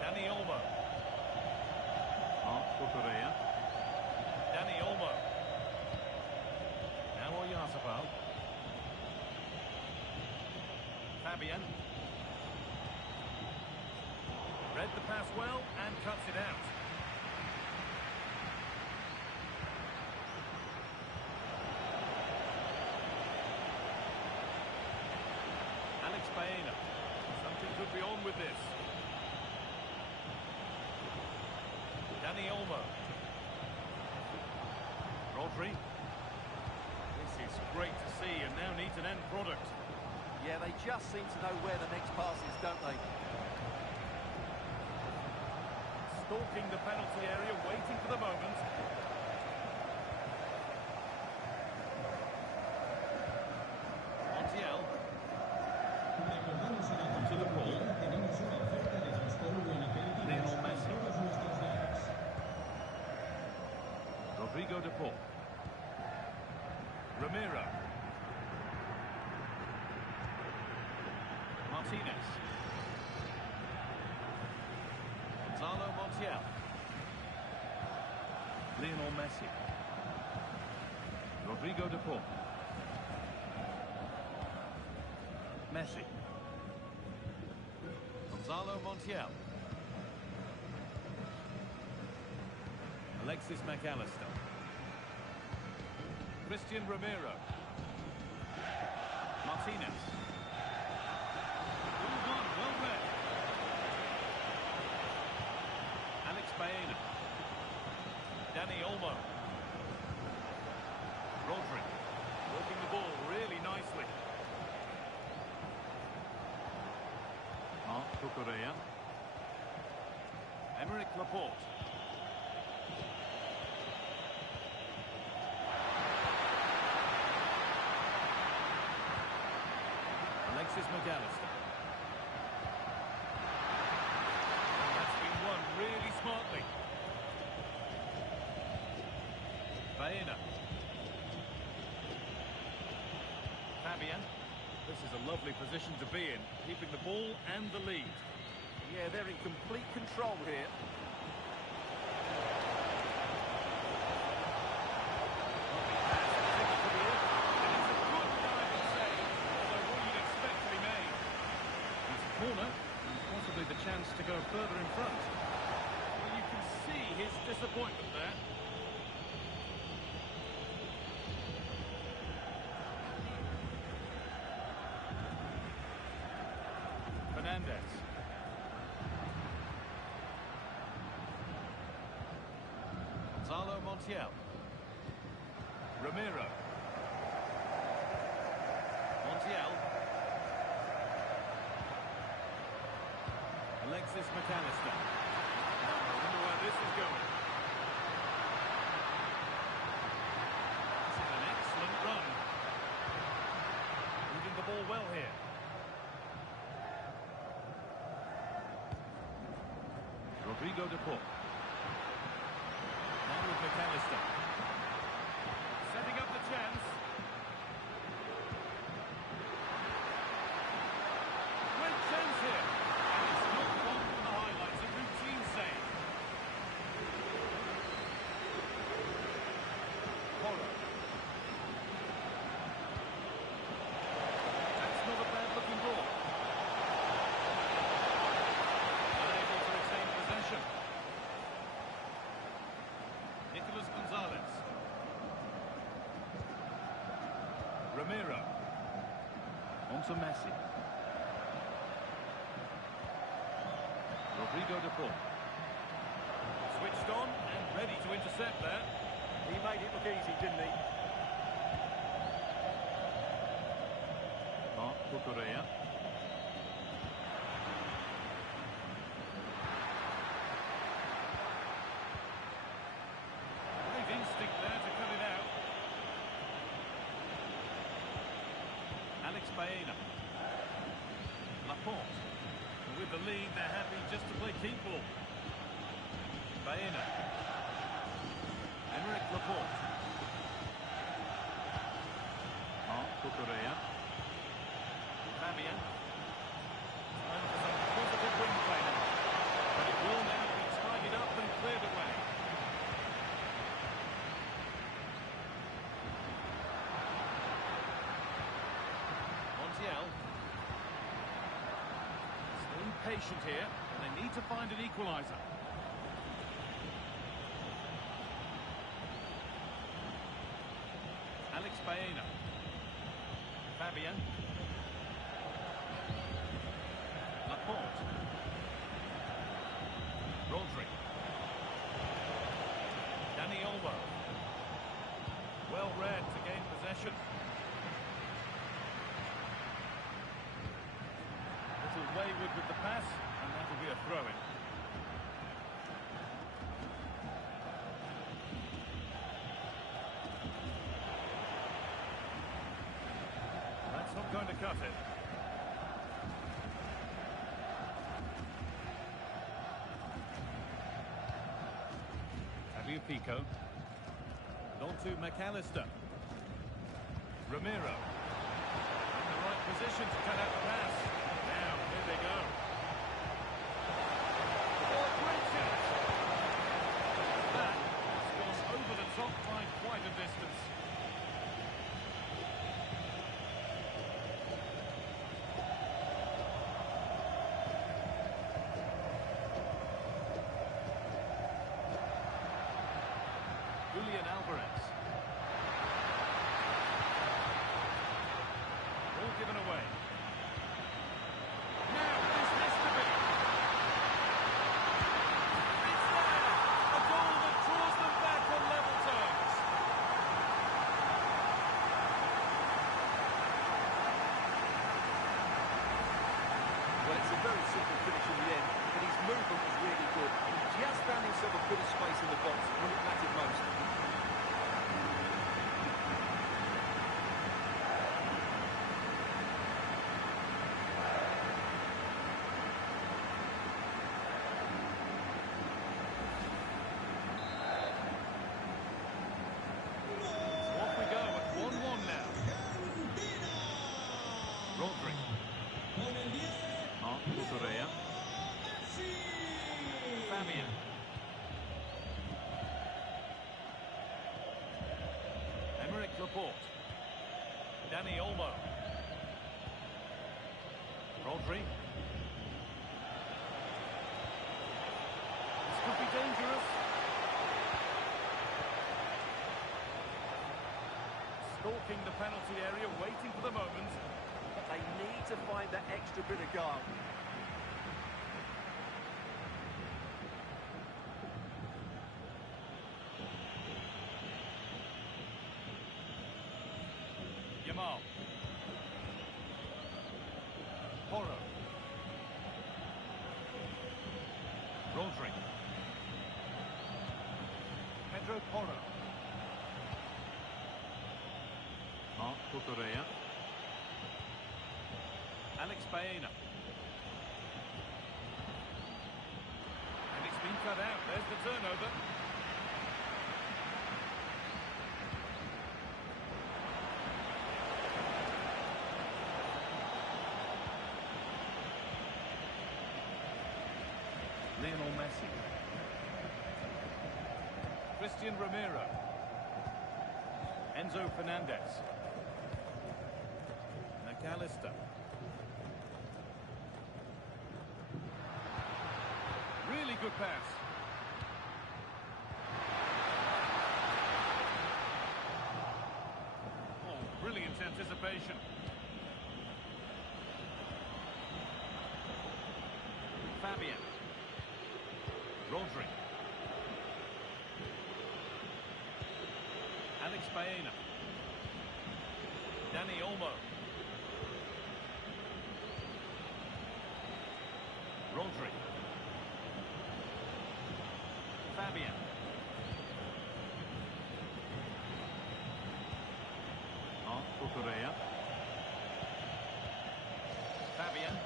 Dani Olmo. Cucurella. Dani Olmo. Now Oyarzabal. Fabian. Read the pass well and cuts it out. Alex Baena. Something could be on with this. Dani Olmo. Rodri. This is great to see and now needs an end product. Yeah, they just seem to know where the next pass is, don't they? Stalking the penalty area, waiting for the moment. Montiel. Recordamos a la To the ball. tenemos una oferta de transporte en aperitivos Lionel Messi. para todos nuestros días. Rodrigo De Paul. Ramiro. Martinez. Gonzalo Montiel. Lionel Messi. Rodrigo De Paul. Messi. Gonzalo Montiel. Alexis McAllister. Christian Ramiro. Martinez. Well done, well read. Alex Baena. Dani Olmo. Rodri. Working the ball really nicely. Cucurella. Emerick Laporte. Alexis McAllister. That's been won really smartly. Baena. Fabian. This is a lovely position to be in, keeping the ball and the lead. Yeah, they're in complete control here. Corner, and possibly the chance to go further in front. Well, you can see his disappointment there. Fernandez. Montiel. Ramiro. Montiel. Alexis McAllister. I wonder where this is going. This is an excellent run. Moving the ball well here. Rodrigo de Paul. Now with McAllister. Setting up the chance. Great chance here. And it's not one from the highlights. A routine save. Porro. That's not a bad looking ball. Unable to retain possession. Nicolas Gonzalez. Ramiro. On to Messi. Rodrigo de Paul. Switched on and ready to intercept there. He made it look easy, didn't he? Marc Cucurella. Great instinct there to cut it out. Alex Baena. Laporte. With the lead, they're happy just to play keep ball. Baena. Emerick Laporte. Marc Cucurella. Fabian. Time for some positive wing play now. But it will now be tidied up and cleared away. Montiel. Staying patient here, and they need to find an equaliser. Alex Baena. Fabian. Laporte. Rodri. Dani Olmo. Well read to gain possession. Little wayward with the pass, and that will be a throw-in. That's not going to cut it. Pico. On to McAllister. Ramiro. In the right position to cut out the pass. Now, here they go. Oh, great chance. That has gone over the top by quite a distance. Julian Alvarez. All given away. Now, this has to be. It's there! A goal that draws them back on level terms. Well, it's a very simple finish in the end, but his movement was really good. He just found himself a bit of space in the box when it mattered most. So off we go at 1-1 now. Rodri. Con el 10, Marc Cucurella. Messi. Fabian. Emerick Laporte. Dani Olmo. Rodri. This could be dangerous. Stalking the penalty area, waiting for the moment. But they need to find that extra bit of guile. Yamal. Porro. Rodri. Pedro Porro. Marc Cucurella. Alex Baena. And it's been cut out. There's the turnover. Lionel Messi. Christian Romero. Enzo Fernandez. McAllister. Really good pass. Oh, brilliant anticipation. Fabian. Rodri. Alex Baena. Dani Olmo. Rodri. Fabian. Marc Cucurella. Fabian.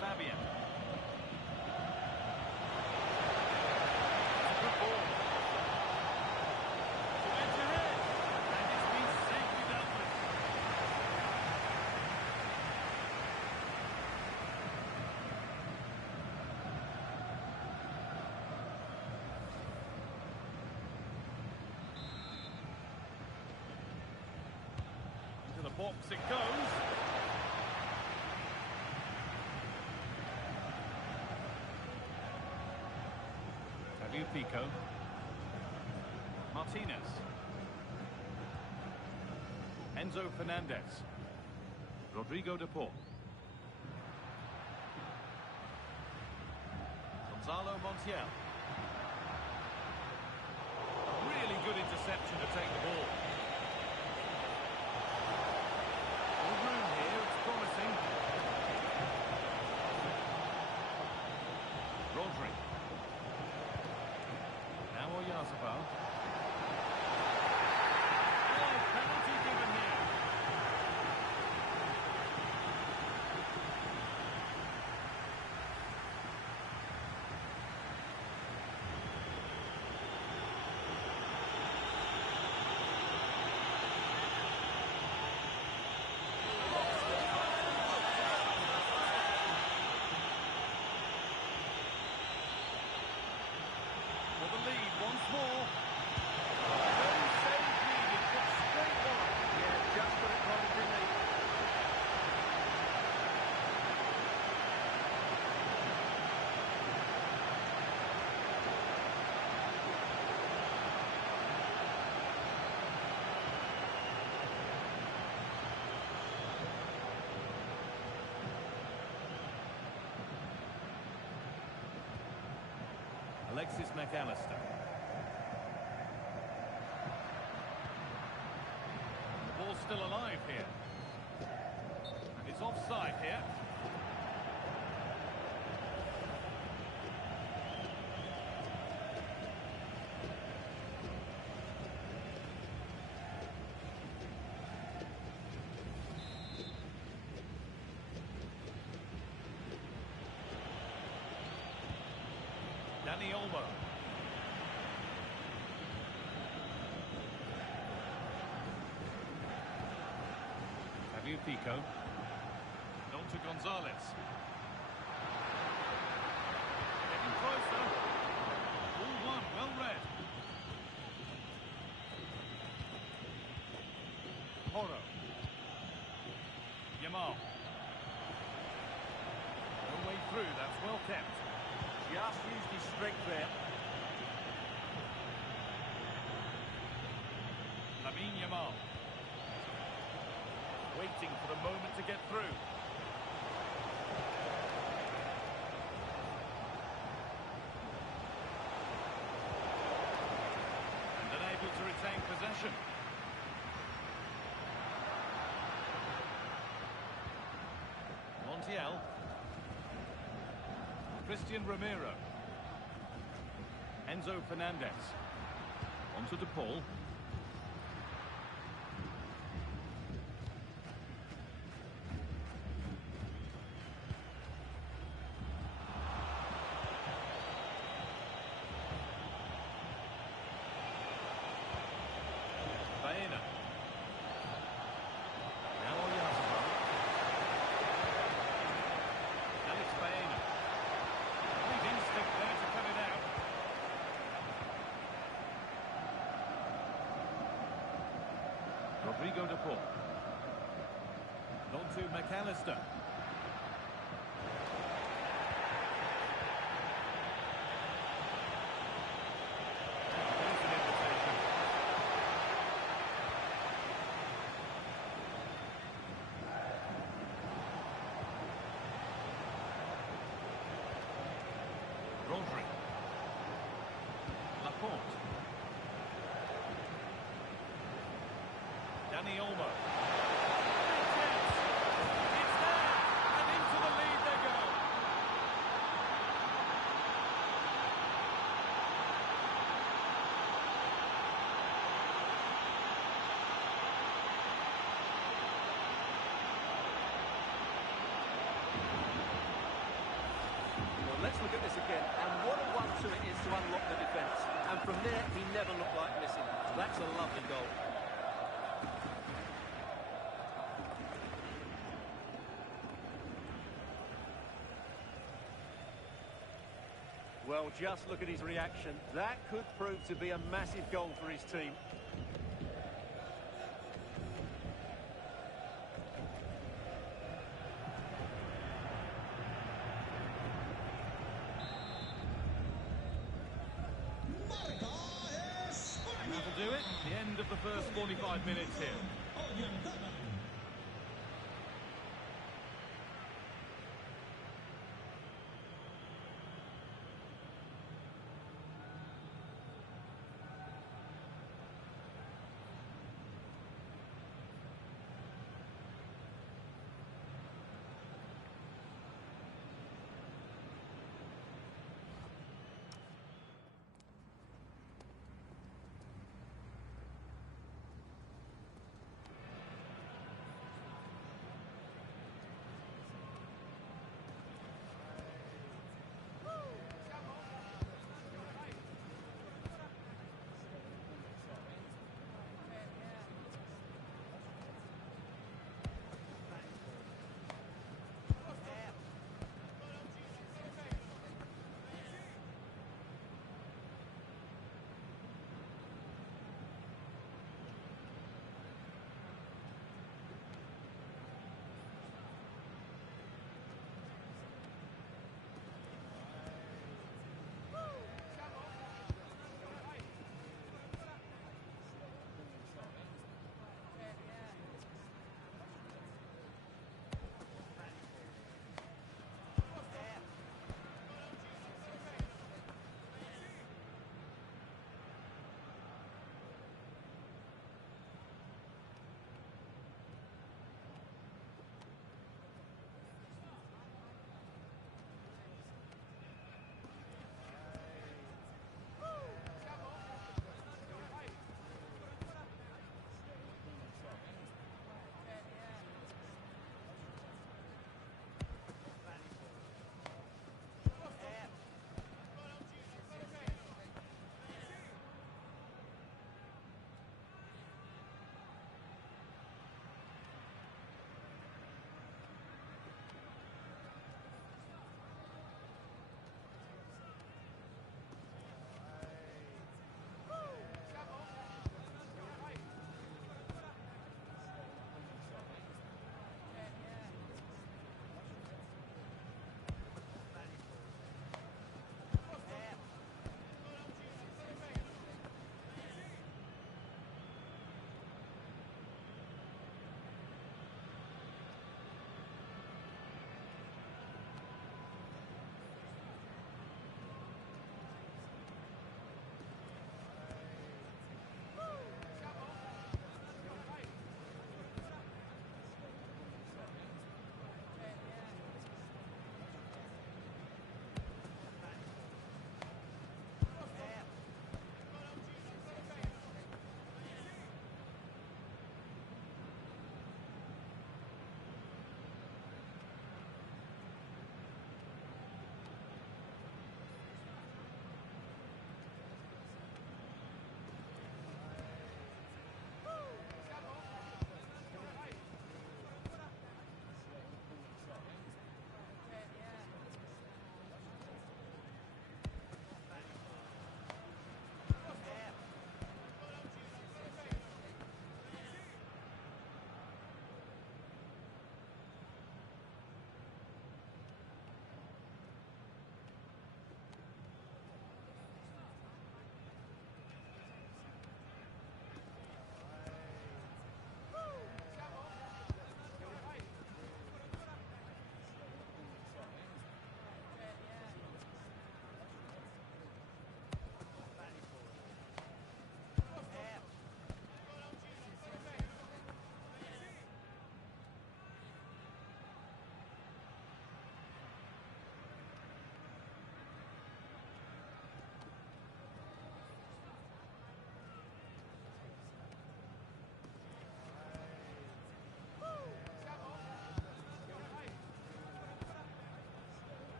Fabian. Good ball. To enter in. And it's been safely dealt with. Into the box it goes. Pico. Martinez. Enzo Fernandez. Rodrigo de Paul. Gonzalo Montiel. Really good interception to take the ball. All room here, it's promising. Rodri. Now Oyarzabal. Oh, penalty given here. For the lead once more. No save needed, but straight wide. Yeah, just got it wrong, didn't he? Alexis McAllister. The ball's still alive here. And it's offside here. Dani Olmo. Fabio Pico. Dalton Gonzalez. Getting closer. All one, well read. Porro. Yamal. No way through, that's well kept. Just used his strength there. Lamine Yamal. Waiting for the moment to get through. And unable to retain possession. well. Christian Romero. Enzo Fernandez. Onto De Paul. Baena. Now Oyarzabal. Alex Baena. Great instinct there to cut it out. Rodrigo De Paul. On to McAllister. There's an invitation. Rodri. Laporte. Dani Olmo. Big chance. It's there. And into the lead they go. Well, let's look at this again. And what a 1-2 it is to unlock the defence. And from there, he never looked like missing. That's a lovely goal. Well, just look at his reaction. That could prove to be a massive goal for his team. Marca España. And that'll do it. The end of the first 45 minutes here. Oyarzabal.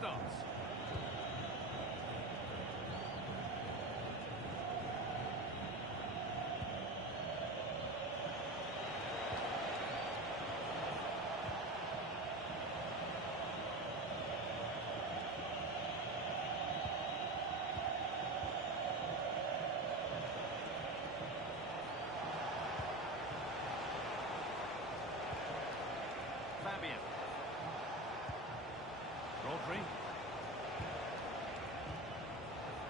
starts. Fabian. Rodri.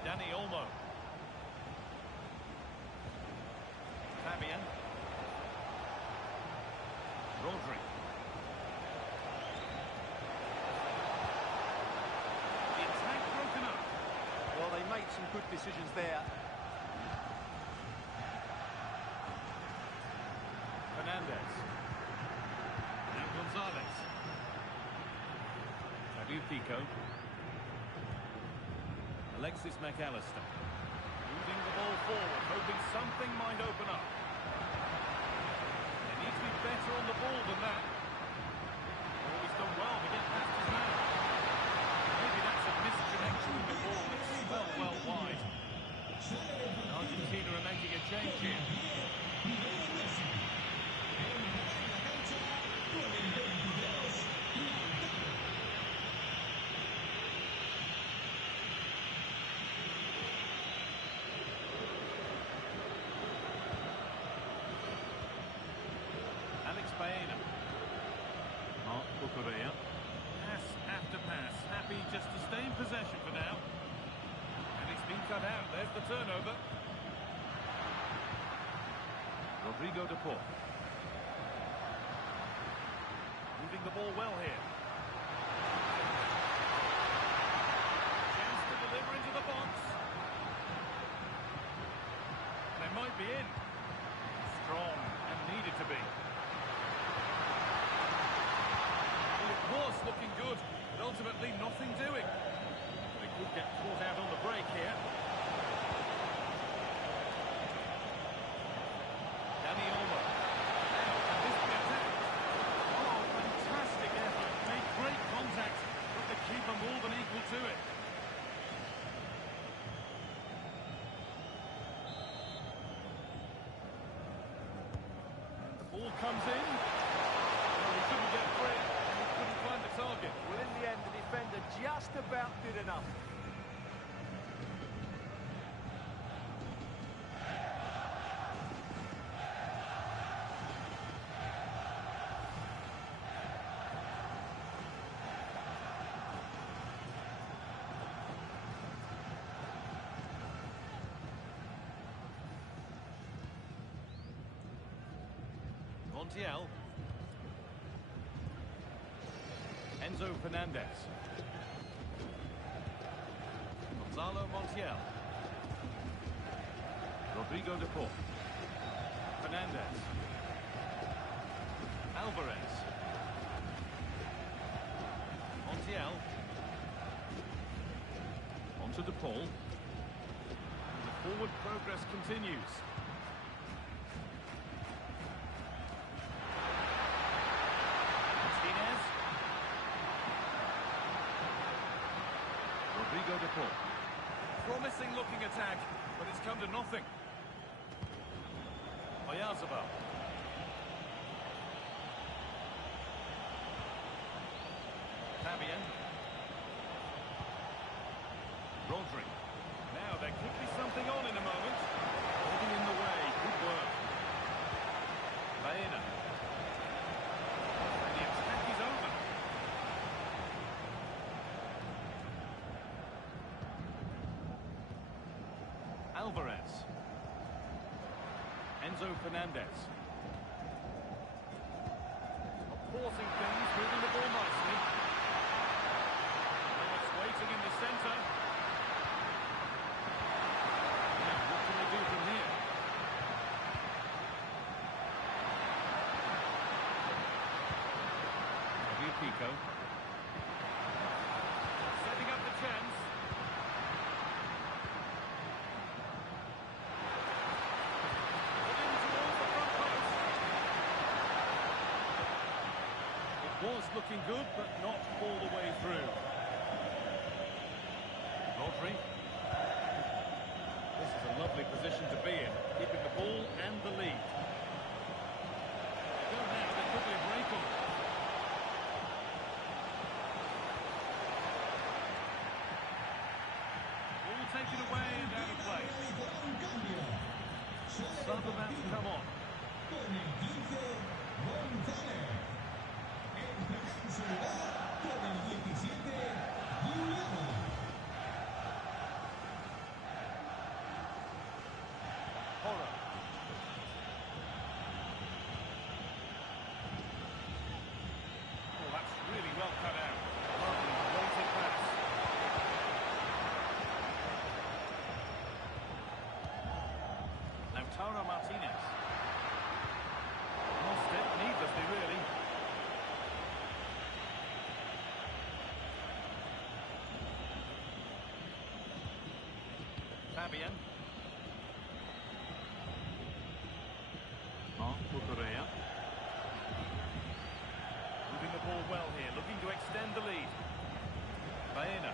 Dani Olmo. Fabian. Rodri. The attack broken up. Well, they made some good decisions there. Fernandez. Now Gonzalez. Fabio Pico. Alexis McAllister. Moving the ball forward, hoping something might open up. They need to be better on the ball than that. Oh, he's done well to get past his man. Maybe that's a misconnection with the ball. It's well wide. Argentina are making a change here. Alex Baena. Marc Cucurella. Pass after pass. Happy just to stay in possession for now. And it's been cut out. There's the turnover. Rodrigo de Paul. Moving the ball well here. Chance to deliver into the box. They might be in. Strong and needed to be. Well, it was looking good, but ultimately nothing doing. They could get caught out on the break here. Dani Olmo. Now, can this be attacked? Oh, fantastic effort. Made great contact, but the keeper more than equal to it. Ball comes in. Well, he couldn't get free, and he couldn't find the target. Well, in the end, the defender just about did enough. Montiel. Enzo Fernandez. Gonzalo Montiel. Rodrigo de Paul. Fernandez. Alvarez. Montiel. Onto de Paul. The forward progress continues. Rodrigo de Paul. Promising looking attack, but it's come to nothing. Oyarzabal. Fabian. Rodri. Now there could be something on in a moment. Holding in the way. Good work. Baena. And the attack is over. Alvarez. Enzo Fernandez. Forcing things, moving the ball nicely. Now it's waiting in the centre. Now, what can they do from here? Fabio Pico. Setting up the chance. Was looking good, but not all the way through. Rodri. This is a lovely position to be in, keeping the ball and the lead. Go now, there could be a break on. Ball taken away and out of play. Sub about to come on. Con el 15, González. Entrará en su lugar con el 17, Giuliano. Horror. Oh, that's really well cut out. Lovely weighted pass. Lautaro Martinez. Lost it needlessly, really. Fabian. Marc Cucurella. Moving the ball well here, looking to extend the lead. Baena.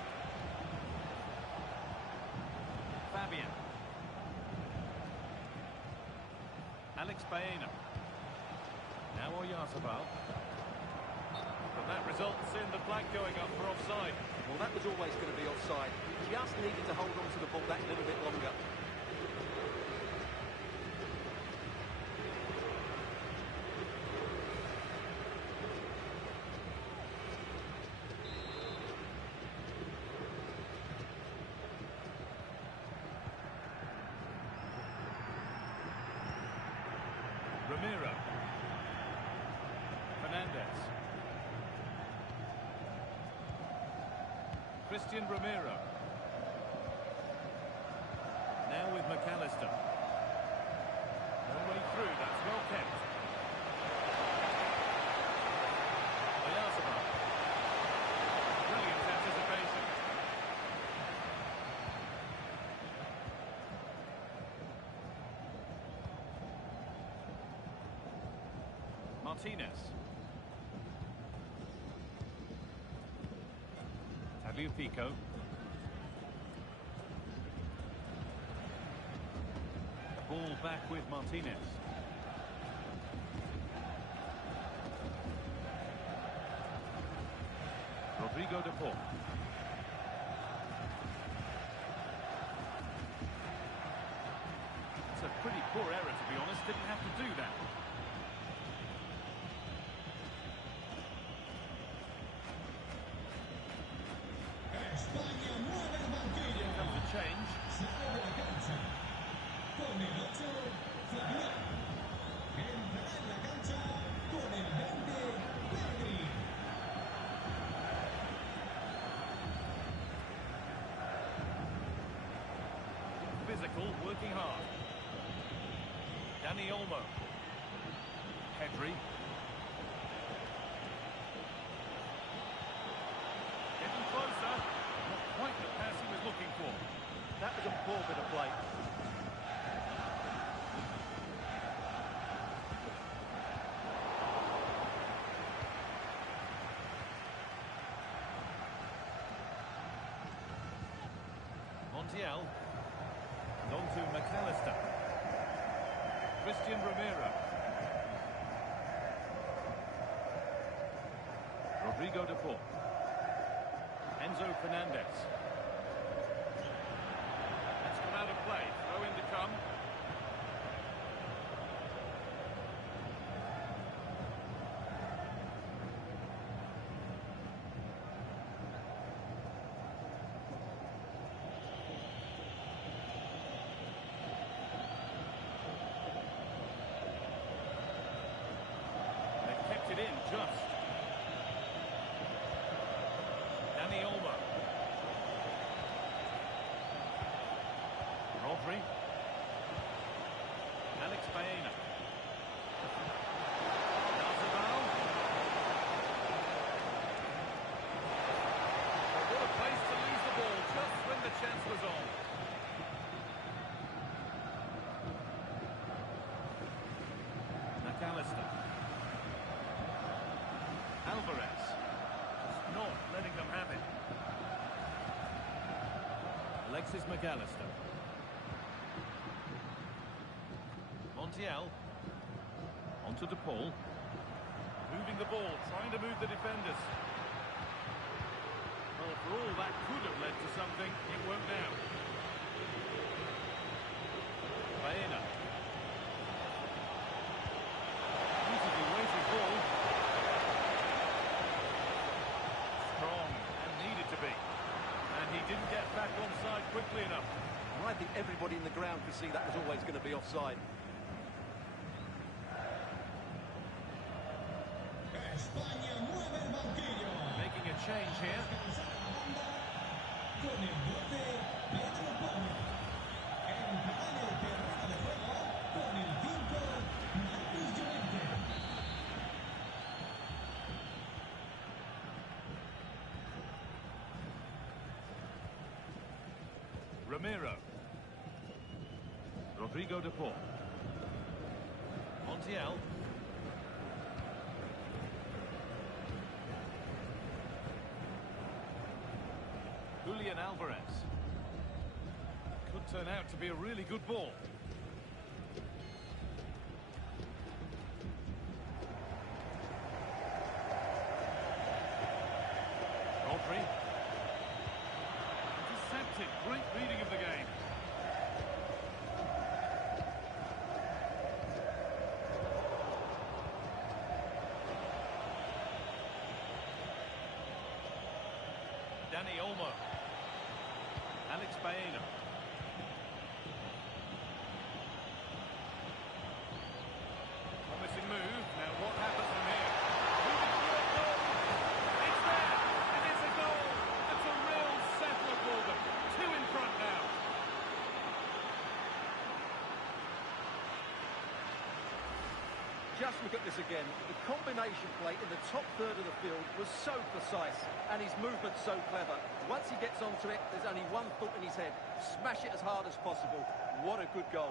Fabian. Alex Baena. Now Oyarzabal. But that results in the flag going up for offside. Well, that was always going to be offside. He just needed to hold on to the ball that little bit longer. Ramiro. Fernandez. Christian Ramiro. Now with McAllister. No way through, that's well kept. Oyarzabal. Brilliant anticipation. Martinez. Tagliafico. Ball back with Martinez. Rodrigo de Paul. It's a pretty poor error, to be honest. Didn't have to do that. España mueve el banquillo. Comes a change. Sale de la cancha. Con el 8, Fabián. Entrará en la cancha con el 20, Pedri. Physical, working hard. Dani Olmo. Pedri. Getting closer. Not quite the pass he was looking for. That was a poor bit of play. Montiel. And on to McAllister. Christian Ramiro. Rodrigo de Paul. Enzo Fernandez. That's come out of play. Throw in to come. They've kept it in just. Dani Olmo. Rodri. Alex Baena. Oyarzabal. What a place to lose the ball just when the chance was on. McAllister. Alexis McAllister. Montiel. Onto De Paul. Moving the ball, trying to move the defenders. Well, for all that could have led to something, it won't now. Baena. Beautifully weighted ball. Strong, and needed to be. And he didn't get back onside quickly enough. I think everybody in the ground could see that was always going to be offside. España mueve el banquillo. Making a change here. Con el 12, Pedro Gómez. Entrará en el terreno de juego con el 5, Marcus Llorente. Romero. Rodrigo De Paul. Montiel. Julian Alvarez. Could turn out to be a really good ball. Rodri. Intercepted. Great reading of the game. Dani Olmo. Alex Baena. Promising move. Now what happens from here? Moving through it, goal! It's there! And it's a goal! That's a real settler for them. 2 in front now. Just look at this again. The combination play in the top third of the field was so precise, and his movement so clever. Once he gets onto it, there's only one thought in his head. Smash it as hard as possible. What a good goal.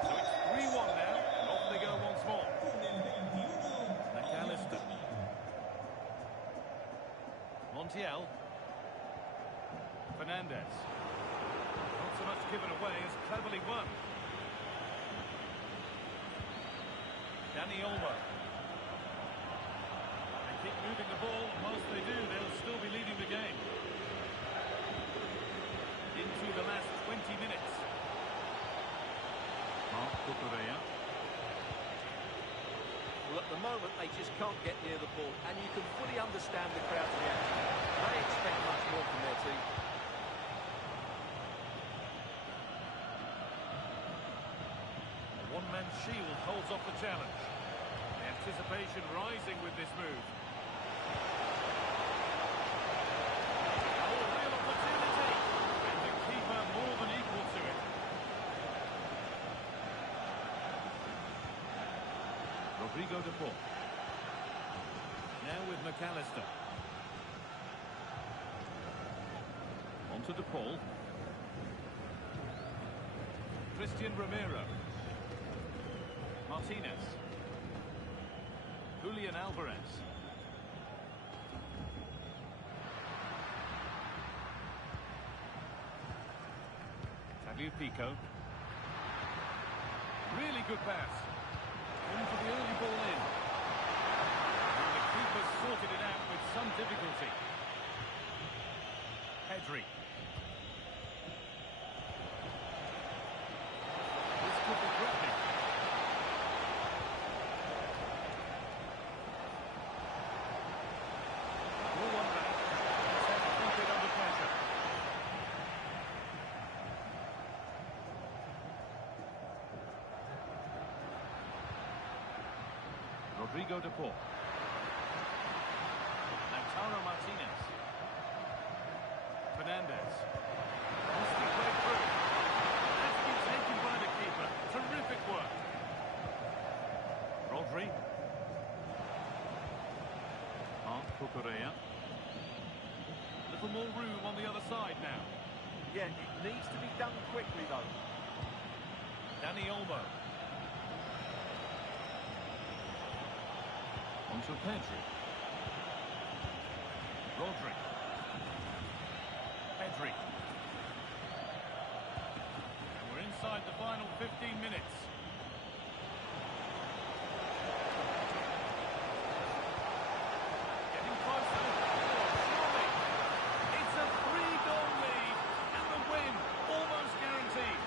So it's 3-1 now, and off they go once more. Con el 21, McAllister. Montiel. Fernandez. Not so much given away as cleverly won. Dani Olmo. They keep moving the ball, and whilst they do, they'll still be leading the game. Into the last 20 minutes. Marc Cucurella. Well, at the moment, they just can't get near the ball, and you can fully understand the crowd's reaction. They expect much more from their team. A one-man shield holds off the challenge. The anticipation rising with this move. Oh, real opportunity! And the keeper more than equal to it. Rodrigo De Paul. Now with McAllister. Onto De Paul. Christian Romero. Martinez. Julian Alvarez. Tagliafico. Pico. Really good pass. In for the early ball in. And the keeper sorted it out with some difficulty. Pedri. This could be dropping. Ball one back. Let's have to keep it under pressure. Rodrigo De Paul. Lautaro Martinez. Fernandez. Must be played through. That's been taken by the keeper. Terrific work. Rodri. Marc Cucurella. A little more room on the other side now. Yeah, it needs to be done quickly, though. Dani Olmo. Onto Pedri. Rodri. Pedri. And we're inside the final 15 minutes. Getting closer. Oh, surely. It's a 3-goal lead, and the win almost guaranteed.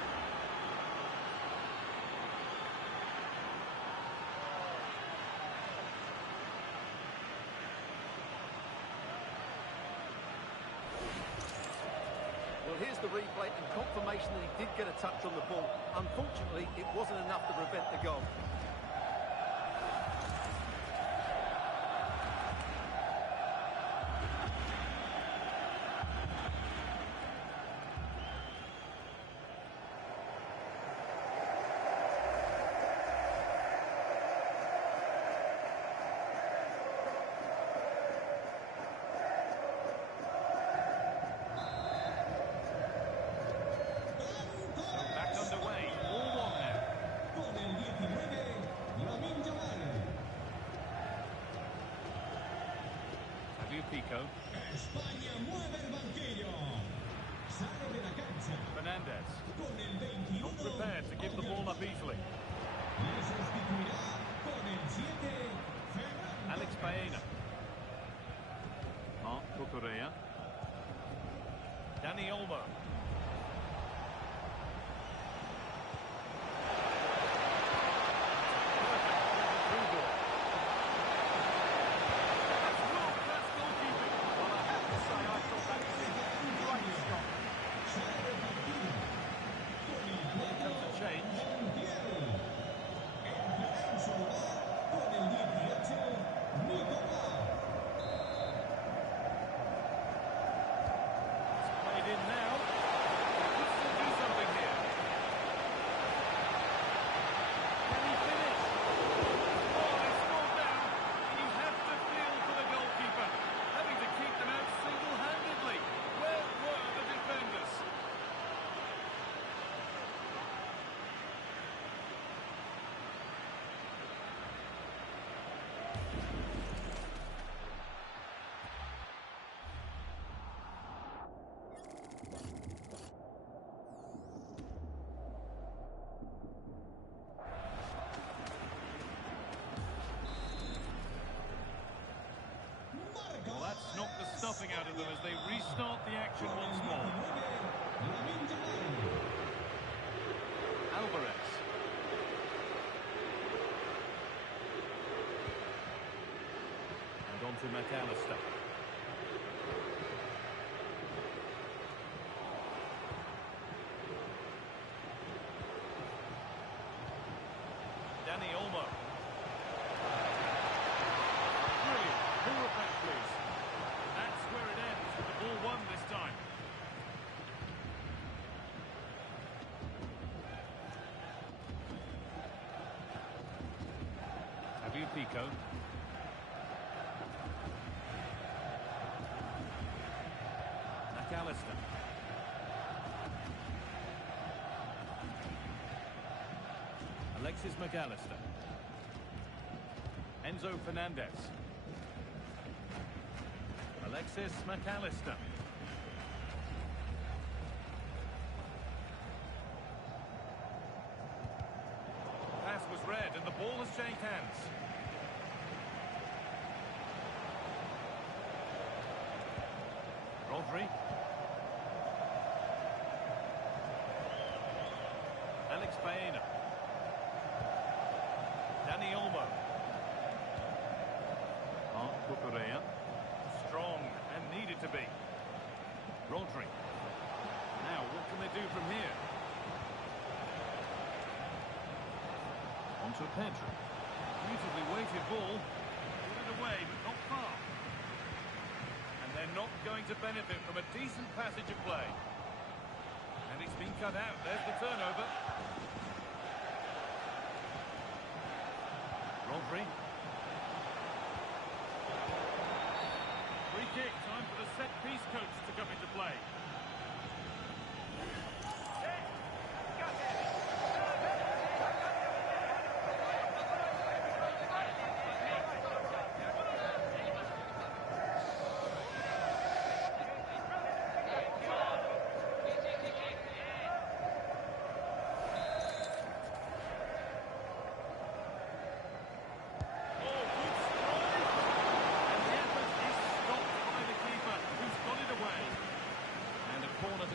Well, here's the replay and confirmation that he did get a touch on the ball. Unfortunately, it wasn't enough to prevent the goal. Back underway, 4-1 now. Con el 19, Lamine Yamal. Fabio Pico. España mueve el banquillo. Sale de la cancha Fernandez. con el 21. Not prepared to give the ball up easily. Le sustituirá con el 7, Ferran. Alex Baena. Marc Cucurella. Dani Olmo. Sale del partido con el 4, Change. Montiel. Entrará en su lugar con el 18, Nico Paz. Played in now. Could still do something here. Can he finish? Oh, they scored down. You have to feel for the goalkeeper, having to keep them out single-handedly. Where were the defenders? Marca. Well, that's knocked the stuffing out of them as they restart the action once more. Lamine Yamal. Alvarez. And on to McAllister. Dani Olmo. Brilliant. More of that, please. That's where it ends, with the ball won this time. Fabio Pico. McAllister. Alexis McAllister. Enzo Fernandez. Alexis McAllister. Pass was read and the ball has changed hands. Rodri. Alex Baena. Dani Olmo. Marc Cucurella. Strong and needed to be. Rodri. Now, what can they do from here? Onto Pedri. Beautifully weighted ball. Put it away, but not far. And they're not going to benefit from a decent passage of play. And it's been cut out. There's the turnover. Rodri. Free kick. Time for the set-piece coach to come into play.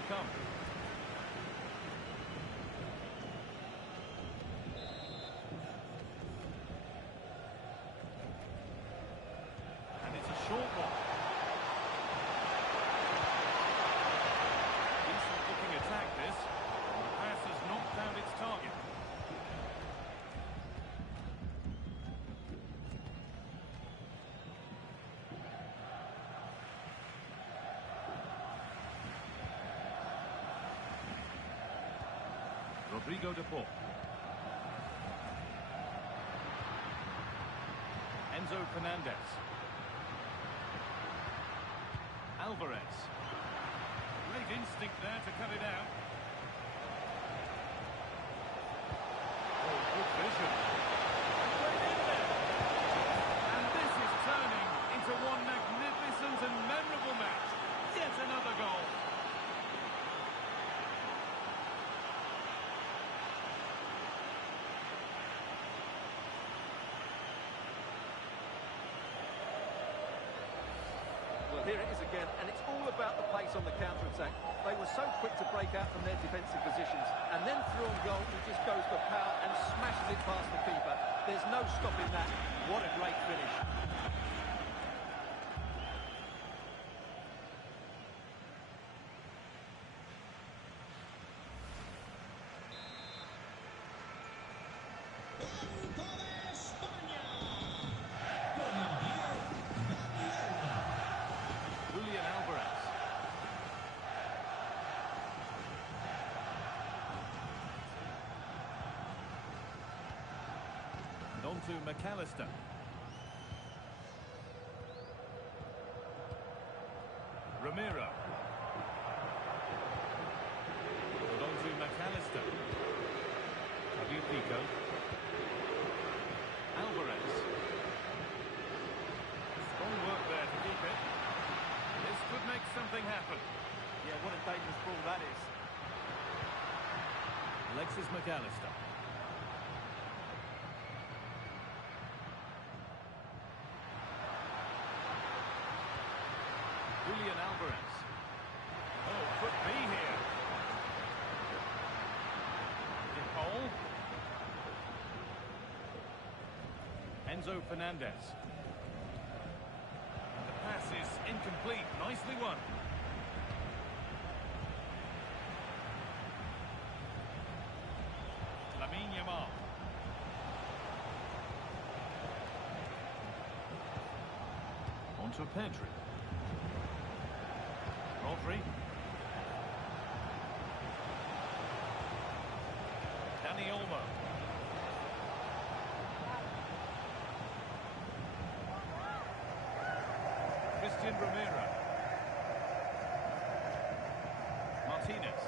come. And it's a short one. Decent looking attack this. And the pass has not found its target. Rodrigo de Paul. Enzo Fernandez. Alvarez. Great instinct there to cut it out. Oh, good vision. Great in there. And this is turning into one magnificent and memorable match. Yet another goal. Well, here it is again, and it's all about the pace on the counter-attack. They were so quick to break out from their defensive positions, and then through on goal, he just goes for power and smashes it past the keeper. There's no stopping that. What a great finish. Banco de España. Con el 10, Dani Olmo. Julian Alvarez. And on to McAllister. Ramiro. And on to McAllister. Javier Pico. Alvarez. Strong work there to keep it. This could make something happen. Yeah, what a dangerous ball that is. Alexis McAllister. Julian Alvarez. Oh, could be here. De Paul. Enzo Fernandez. And the pass is incomplete. Nicely won. Lamine Yamal. On to Pedri. Rodri. Dani Olmo. Christian Romero. Martinez.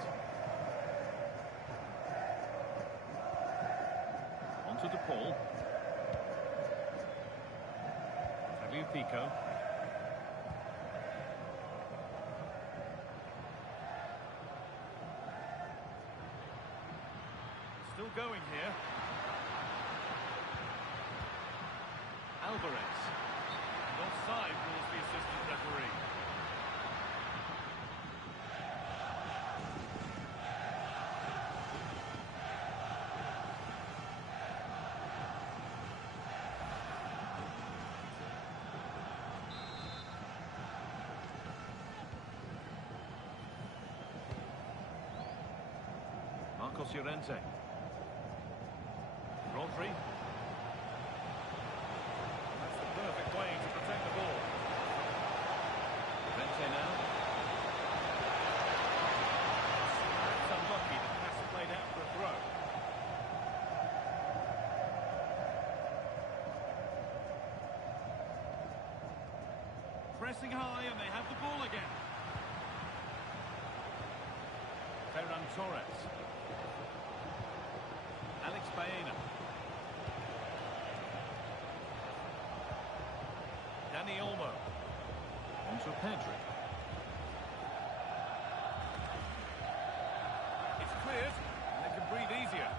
On to De Paul. Javier Pico. Still going here. Alvarez. And offside rules the assistant referee. Marcos Llorente. Rodri. That's the perfect way to protect the ball. Llorente now. That's unlucky. The pass played out for a throw. Pressing high and they have the ball again. Ferran Torres. Alex Baena. Dani Olmo. On to Pedri. It's cleared, and they can breathe easier.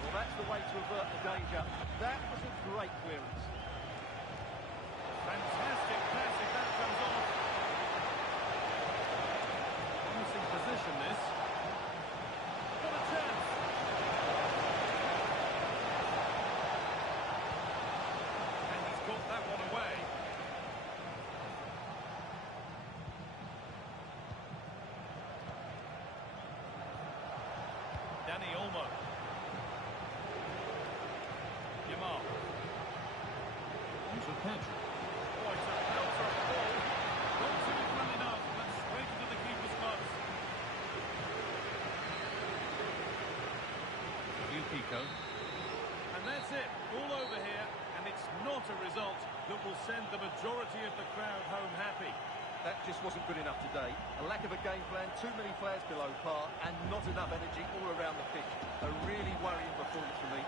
Well, that's the way to avert the danger. That was a great clearance. Fantastic pass if that comes off. Promising position this. Dani Olmo. Yamal. On to Pedro. Oh, it's a belter of a ball. Not to it well enough, but straight into the keeper's gloves. Pico. And that's it, all over here, and it's not a result that will send the majority of the crowd home happy. That just wasn't good enough today. A lack of a game plan, too many players below par, and not enough energy all around the pitch. A really worrying performance for me.